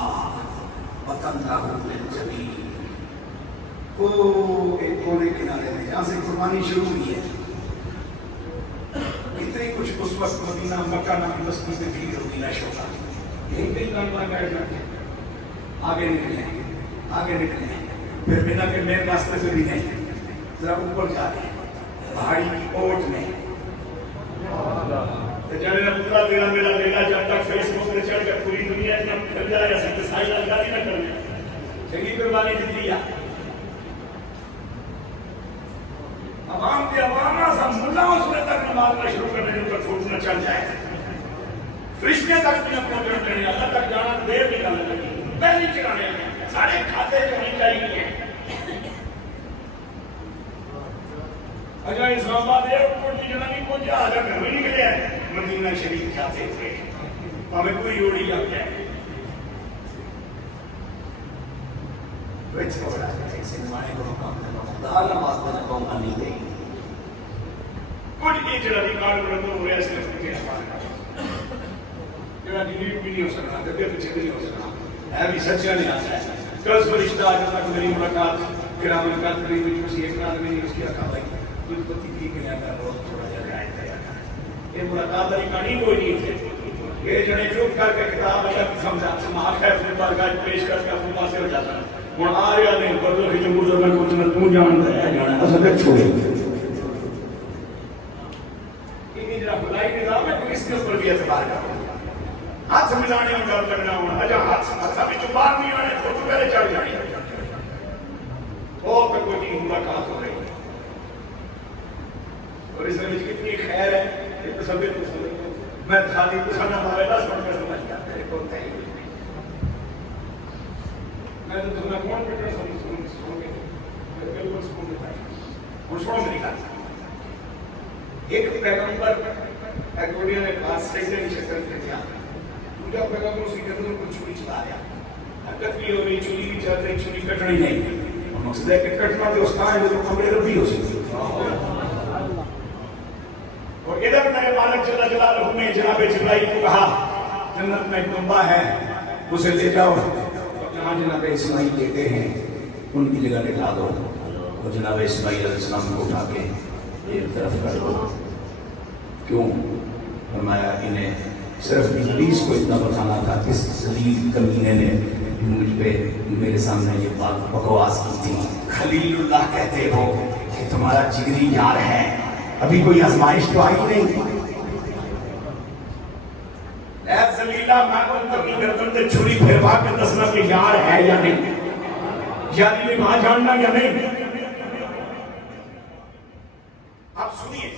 وتنه للجبین وہ ایک کونے کنارے میں جہاں سے قربانی شروع ہوئی ہے اتنے کچھ اس وقت مدینہ مکہ نامی بستی میں بھیڑ ہوگی نہ شوقا یہیں پہ کام بیٹھ جاتے آگے نکلے پھر بنا کے مین راستے سے بھی نہیں ذرا اوپر جا رہے پہاڑی کی اوٹ میں جانے نہ پترا تیرا میرا بیٹا جب تک فیس بک پہ چڑھ کر پوری دنیا میں پھر جائے ایسا کہ سائی لگاری نہ کرنے چنگی قربانی دی دیا عوام کے عوام سب ملا اس میں تک نماز کا شروع کرنے جو کر پھوٹنا چل جائے فرشتے تک بھی اپنا کرنے اللہ تک جانا دیر نکالنے لگی پہلی چرانے سارے کھاتے جو نہیں چاہیے اگر اسلام آباد ایئرپورٹ کی جنابی کو جا آجا گھر میں نکلے ہیں مدینہ شریف جاتے تھے ہمیں کوئی اوڑی جا گیا ویچ کو رہا ہے اسے نمانے کو کام کرنا دال نماز دینا کون نہیں دے کچھ کی جنابی کارڈ رکھو ہوئے اس نے پوچھے ہمارے جنابی بھی نہیں ہو سکتا طبیعت اچھے نہیں ہو سکتا ہے بھی سچا نہیں آتا ہے کس فرشتہ آج تک میری ملاقات کرام کاتری میں جو سی ایک آدمی نے اس کی رکھا بھائی کچھ پتی تھی کہ یہاں کا بہت چھوڑا جا رہا ہے یہ ملاقات والی کہانی کوئی نہیں تھی. یہ جڑے چپ کر کے کتاب الگ سمجھا سماعت ہے اپنے بارگاہ پیش کر کے اپنے پاس ہو جاتا ہے. ہوں آ رہا نہیں بدل کے جمہور میں کچھ نہ تو جانتا ہے جانا اصل میں چھوڑے یہ جڑا خدائی نظام ہے اس کے اوپر بھی اعتبار کرو. ہاتھ ملانے میں گل کرنا ہونا اجا ہاتھ بھی جو باہر نہیں آنے تو پہلے چڑھ جانی وہ پہ کوئی نہیں ملاقات ہو رہی ہے. اور اس میں کتنی خیر ہے یہ تصویر میں خالی پسانا مارے گا سن کر سمجھ گیا میرے کو ہے میں تو تمہیں کون بیٹا سن گے بالکل سکون دیتا ہے. اور سنو میری بات ایک پیغمبر ایکوڈیا نے پاس سجدے کی شکل کر دیا. دوسرا پیغمبر اس کی گردن کو چھری چلا دیا. حرکت بھی ہو رہی چھری بھی چل رہی چھری کٹنی نہیں. مقصد ہے کہ کٹنا تو اس کائن جو کمرے ربی ہو سکتی. اور ادھر میرے مالک جل جلالہ نے جناب جبرائیل کو کہا جنت میں ایک دمبا ہے اسے لے جاؤ جہاں جناب اسماعیل لیتے ہیں ان کی جگہ لٹا دو. اور جناب اسماعیل علیہ السلام کو اٹھا کے ایک طرف کر دو. کیوں؟ فرمایا انہیں صرف ابلیس کو اتنا بتانا تھا کس ذلیل کمینے نے مجھ پہ میرے سامنے یہ بات بکواس کی تھی. خلیل اللہ کہتے ہو کہ تمہارا جگری یار ہے ابھی کوئی آزمائش تو آئی نہیں. اے ذلیلہ میں ان کی گردن سے چھری پھروا کے دسنا کہ یار ہے یا نہیں یاری نے وہاں جاننا یا نہیں. آپ سنیے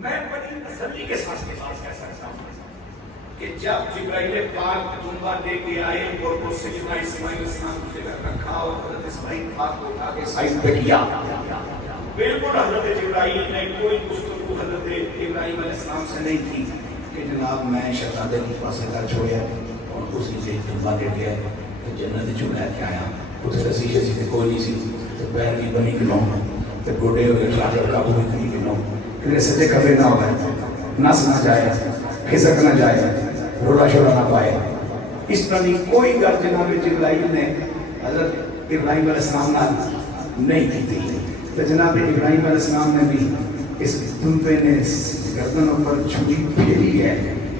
میں بڑی تسلی کے ساتھ کہہ سکتا ہوں کہ جب جبرائیل پاک دنبا لے کے آئے اور وہ سیدنا اسماعیل السلام کی جگہ رکھا اور حضرت اسماعیل پاک کو اٹھا کے سائز پہ کیا بالکل حضرت جبرائیل نے کوئی گفتگو حضرت ابراہیم علیہ السلام سے نہیں کی کہ جناب میں شہزادے کے پاس گھر چھوڑیا اور اسی سے دنبا لے گیا تو جنت جو لے کے آیا اتنے شیشے سے کوئی نہیں سی تو پیر بھی بنی کلوں تو گوڈے ہوئے ٹراجر کا بھی بنی کلوں کہ سجے کبھی نہ ہوئے نس نہ جائے کھسک نہ جائے روڑا شوڑا نہ پائے. اس طرح کوئی گل جناب جبرائیل نے حضرت ابراہیم علیہ السلام نہیں کی تھی. تو جناب ابراہیم علیہ السلام نے بھی اس دنبے نے گردنوں پر چھری پھیری ہے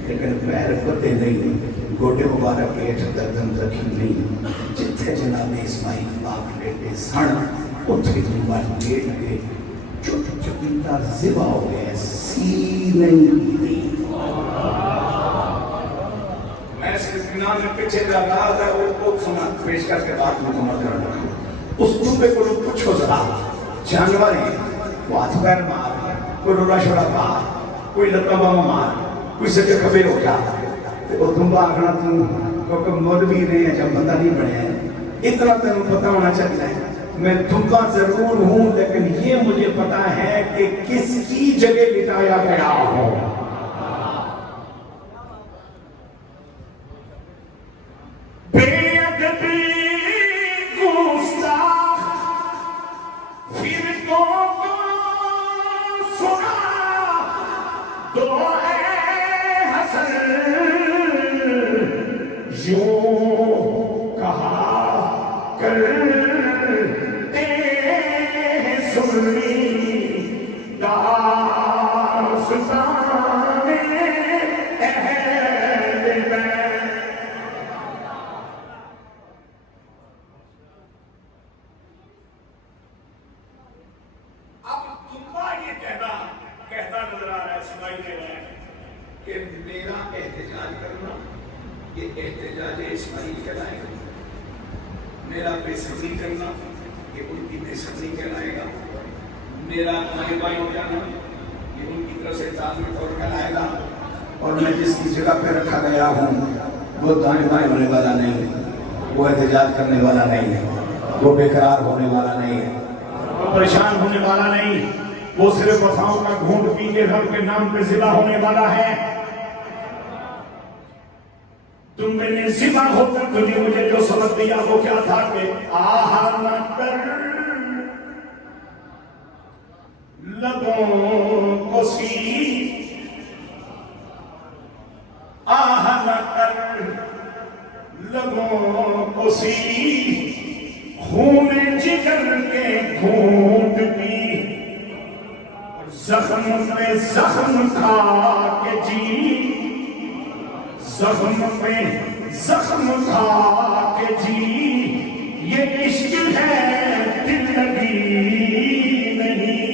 لیکن پیر پتے نہیں گوڈے مبارک پیٹ گردن رکھی نہیں. جتھے جناب اسماعیل پاک لیٹے سن اتھے دنبا لیٹ کے چپ چپیتا ذبح ہو گئے سی نہیں دی. میں صرف نام میں پیچھے کا راز ہے وہ بہت سنا پیش کر کے بات مکمل کرنا. اس دنبے کو لوگ پوچھو ذرا جانور ہیں وہ ہاتھ پیر مار کوئی روڑا شوڑا مار کوئی لتا باما مار کوئی سجے کبھی ہو جا وہ دنبا آگنا تم کیونکہ مولوی رہے ہیں جب بندہ نہیں بنے ہیں اتنا تمہیں پتہ ہونا چاہتا ہے. میں دنبا ضرور ہوں لیکن یہ مجھے پتا ہے کہ کس کی جگہ لٹایا گیا ہو. میرا بے صبری کرنا یہ ان کی بے صبری کہلائے گا. میرا دائیں بائیں ہو جانا یہ ان کی طرف سے تعلق اور کہلائے گا. اور میں جس کی جگہ پہ رکھا گیا ہوں وہ دائیں بائیں ہونے والا نہیں ہے, وہ احتجاج کرنے والا نہیں ہے, وہ بے قرار ہونے والا نہیں ہے, وہ پریشان ہونے والا نہیں, وہ صرف وفاؤں کا گھونٹ پی کے رب کے نام پہ ذبح ہونے والا ہے. تم میں نے ذبح ہو کر تجھے مجھے جو سبق دیا وہ کیا تھا کہ آہا نہ کر لبوں کو سی, آہا نہ کر لبوں کو سی, خون جگر کے گھونٹ پی, اور زخم پہ زخم کھا کے جی، زخم پہ زخم کھا کے جی، یہ عشق ہے دل لگی نہیں۔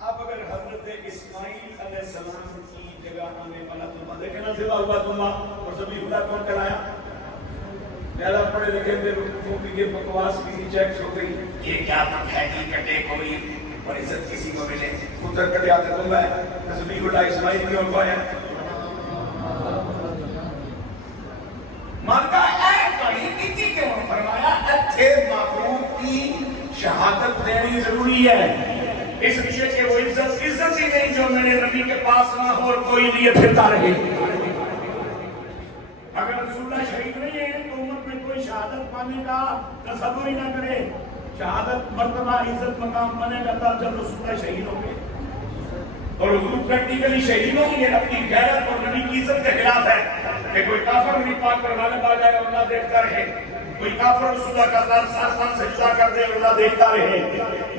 اب اگر حضرت اسماعیل علیہ السلام کی جگہ آنے والا تمہا دیکھیں نا، ذبح ہوا تمہا اور سبھی خدا کون کرایا؟ زیادہ پڑھے لکھے تھے لوگوں کی یہ بکواس کی چیک ہو گئی، یہ کیا پک ہے کہ کٹے کوئی اور عزت کسی کو ملے، پتر کٹے آتے تم ہے سبھی خدا اسماعیل کیوں پایا؟ مانتا ہے کہیں کسی کیوں فرمایا اتھے معبود کی شہادت دینی ضروری ہے، اس لیے کہ وہ عزت ہی نہیں جو میرے نبی کے پاس نہ ہو اور کوئی لیے پھرتا رہے۔ اگر رسول اللہ شہید نہیں ہے تو امت میں کوئی شہادت پانے کا تصور ہی نہ کرے، شہادت مرتبہ عزت مقام بنے گا تب جب رسول اللہ شہید ہوں گے، اور حضور پریکٹیکلی شہید ہوں گے۔ اپنی غیرت اور نبی کی عزت کے خلاف ہے کہ کوئی کافر نبی پاک پر غالب آ جائے اور اللہ دیکھتا رہے، کوئی کافر رسول اللہ کا ساتھ سجدہ کر دے اور اللہ دیکھتا رہے۔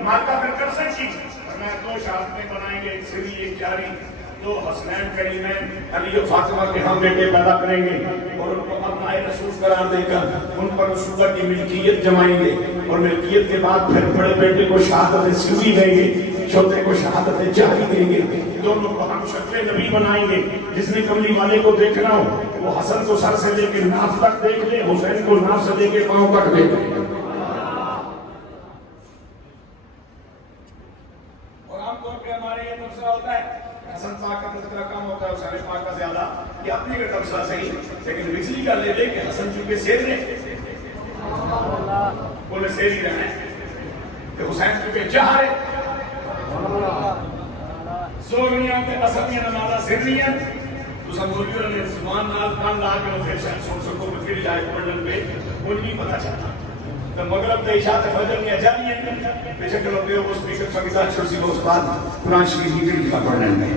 ماں پھر کر سکتی میں دو شہادتیں بنائیں گے، ایک سری ایک جاری، دو حسنین کریمین علی و فاطمہ کے ہم بیٹے پیدا کریں گے اور ان کو اپنا رسول قرار دے کر ان پر رسول اللہ کی ملکیت جمائیں گے، اور ملکیت کے بعد پھر بڑے بیٹے کو شہادت سری دیں گے، چھوٹے کو شہادت جاری دیں گے، دونوں کو ہم شکل نبی بنائیں گے۔ جس نے کملی والے کو دیکھنا ہو وہ حسن کو سر سے لے کے ناف تک دیکھ لے، حسین کو ناف سے لے کے پاؤں تک دیکھ لے۔ اور عام طور پہ ہمارے یہ تبصرہ ہوتا ہے حسن پاک کا تذکرہ کم ہوتا ہے، حسین پاک کا زیادہ، یہ اپنے کا تبصرہ صحیح، لیکن بجلی کا لے لے کہ حسن چونکہ سیر نے بولے سیر ہی رہنا ہے، کہ حسین چونکہ جہاں ہے زوریاں تے اسدیاں نمازہ سریاں تو سمولیوں نے زبان نال کان لا کے اسے شاید سن سکو بکری جائے پڑھن پہ وہ نہیں پتا چلتا۔ تو مغرب تے عشاء تے فجر میں جانی ہے بے شک لوگ وہ اسپیکر سنگیتا چھوڑی وہ استاد قرآن شریف کی کا پڑھنے میں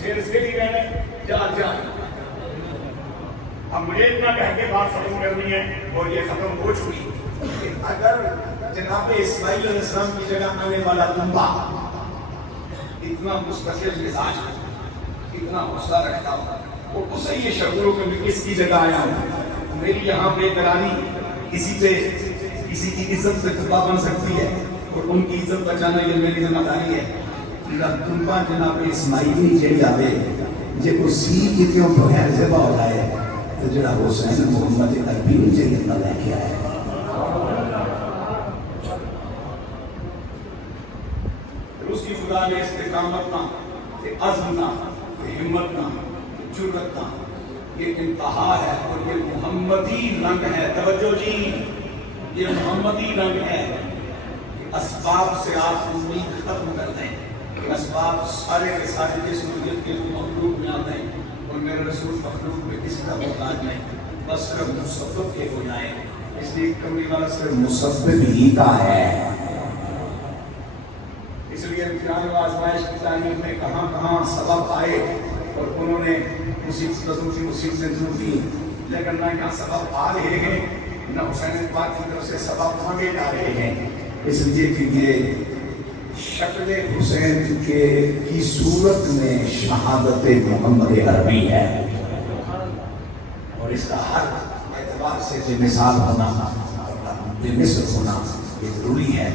سیر سیری رہنے جا جا۔ اب مجھے اتنا کہہ کے بات ختم کرنی ہے اور یہ ختم ہو چکی۔ اگر جناب اسماعیل علیہ السلام کی جگہ آنے والا لمبا اتنا مستقل مزاج، اتنا حوصلہ رکھتا ہوں اور اسے یہ شعور کہ میں کس کی جگہ آیا ہوں، میری یہاں بے قراری کسی کی عزت سے خطا بن سکتی ہے اور ان کی عزت بچانا یہ میری ذمہ داری ہے۔ تمبا جناب اسماعیلی جیڑی آوے جے کو سی کتیوں بغیر زبا ہو جائے تو جڑا حسین محمد عربی مجھے اتنا لے کے آئے۔ اس کی خدا نے استقامت نہ، عزم نہ، ہمت نہ، جرأت نہ، یہ انتہا ہے اور یہ محمدی رنگ ہے۔ توجہ جی، یہ محمدی رنگ ہے۔ اسباب سے آپ امید ختم کر دیں، اسباب سارے کے سارے جسمانیت کے مخلوق میں آتے ہیں اور میرے رسول مخلوق میں کسی کا محتاج نہیں، بس صرف مسبب کے ہو جائیں۔ اس لیے کملی والا صرف مسبب ہی کا ہے۔ اس لیے امتحان و آزمائش کی تعلیم میں کہاں کہاں سبب آئے اور انہوں نے مصیبتیں دور کی، لیکن نہ یہاں سبب آ رہے ہیں نہ حسین پاک کی طرف سے سبب مانگے جا رہے ہیں۔ اس لیے کہ یہ شکل حسین کی صورت میں شہادت محمد عربی ہے اور اس کا ہر اعتبار سے بے مثال ہونا، بے مثل ہونا یہ ضروری ہے۔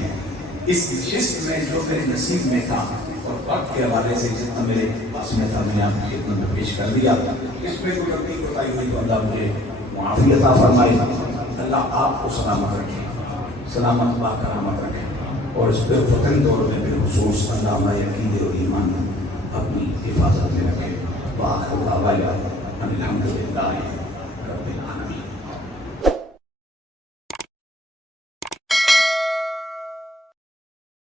اس نشست میں جو میرے نصیب میں تھا اور وقت کے حوالے سے جتنا میرے پاس میں تھا میں نے آپ کی خدمت میں پیش کر دیا۔ اس میں کوئی غلطی کوتاہی ہوئی تو اللہ مجھے معافی عطا فرمائے، اللہ آپ کو سلامت رکھے، سلامت با کرامت رکھے، اور اس پہ فتن دور میں بالخصوص اللہ ہمارے عقیدے اور ایمان اپنی حفاظت میں رکھے۔ وآخر دعوانا ان الحمد للہ رب العالمین۔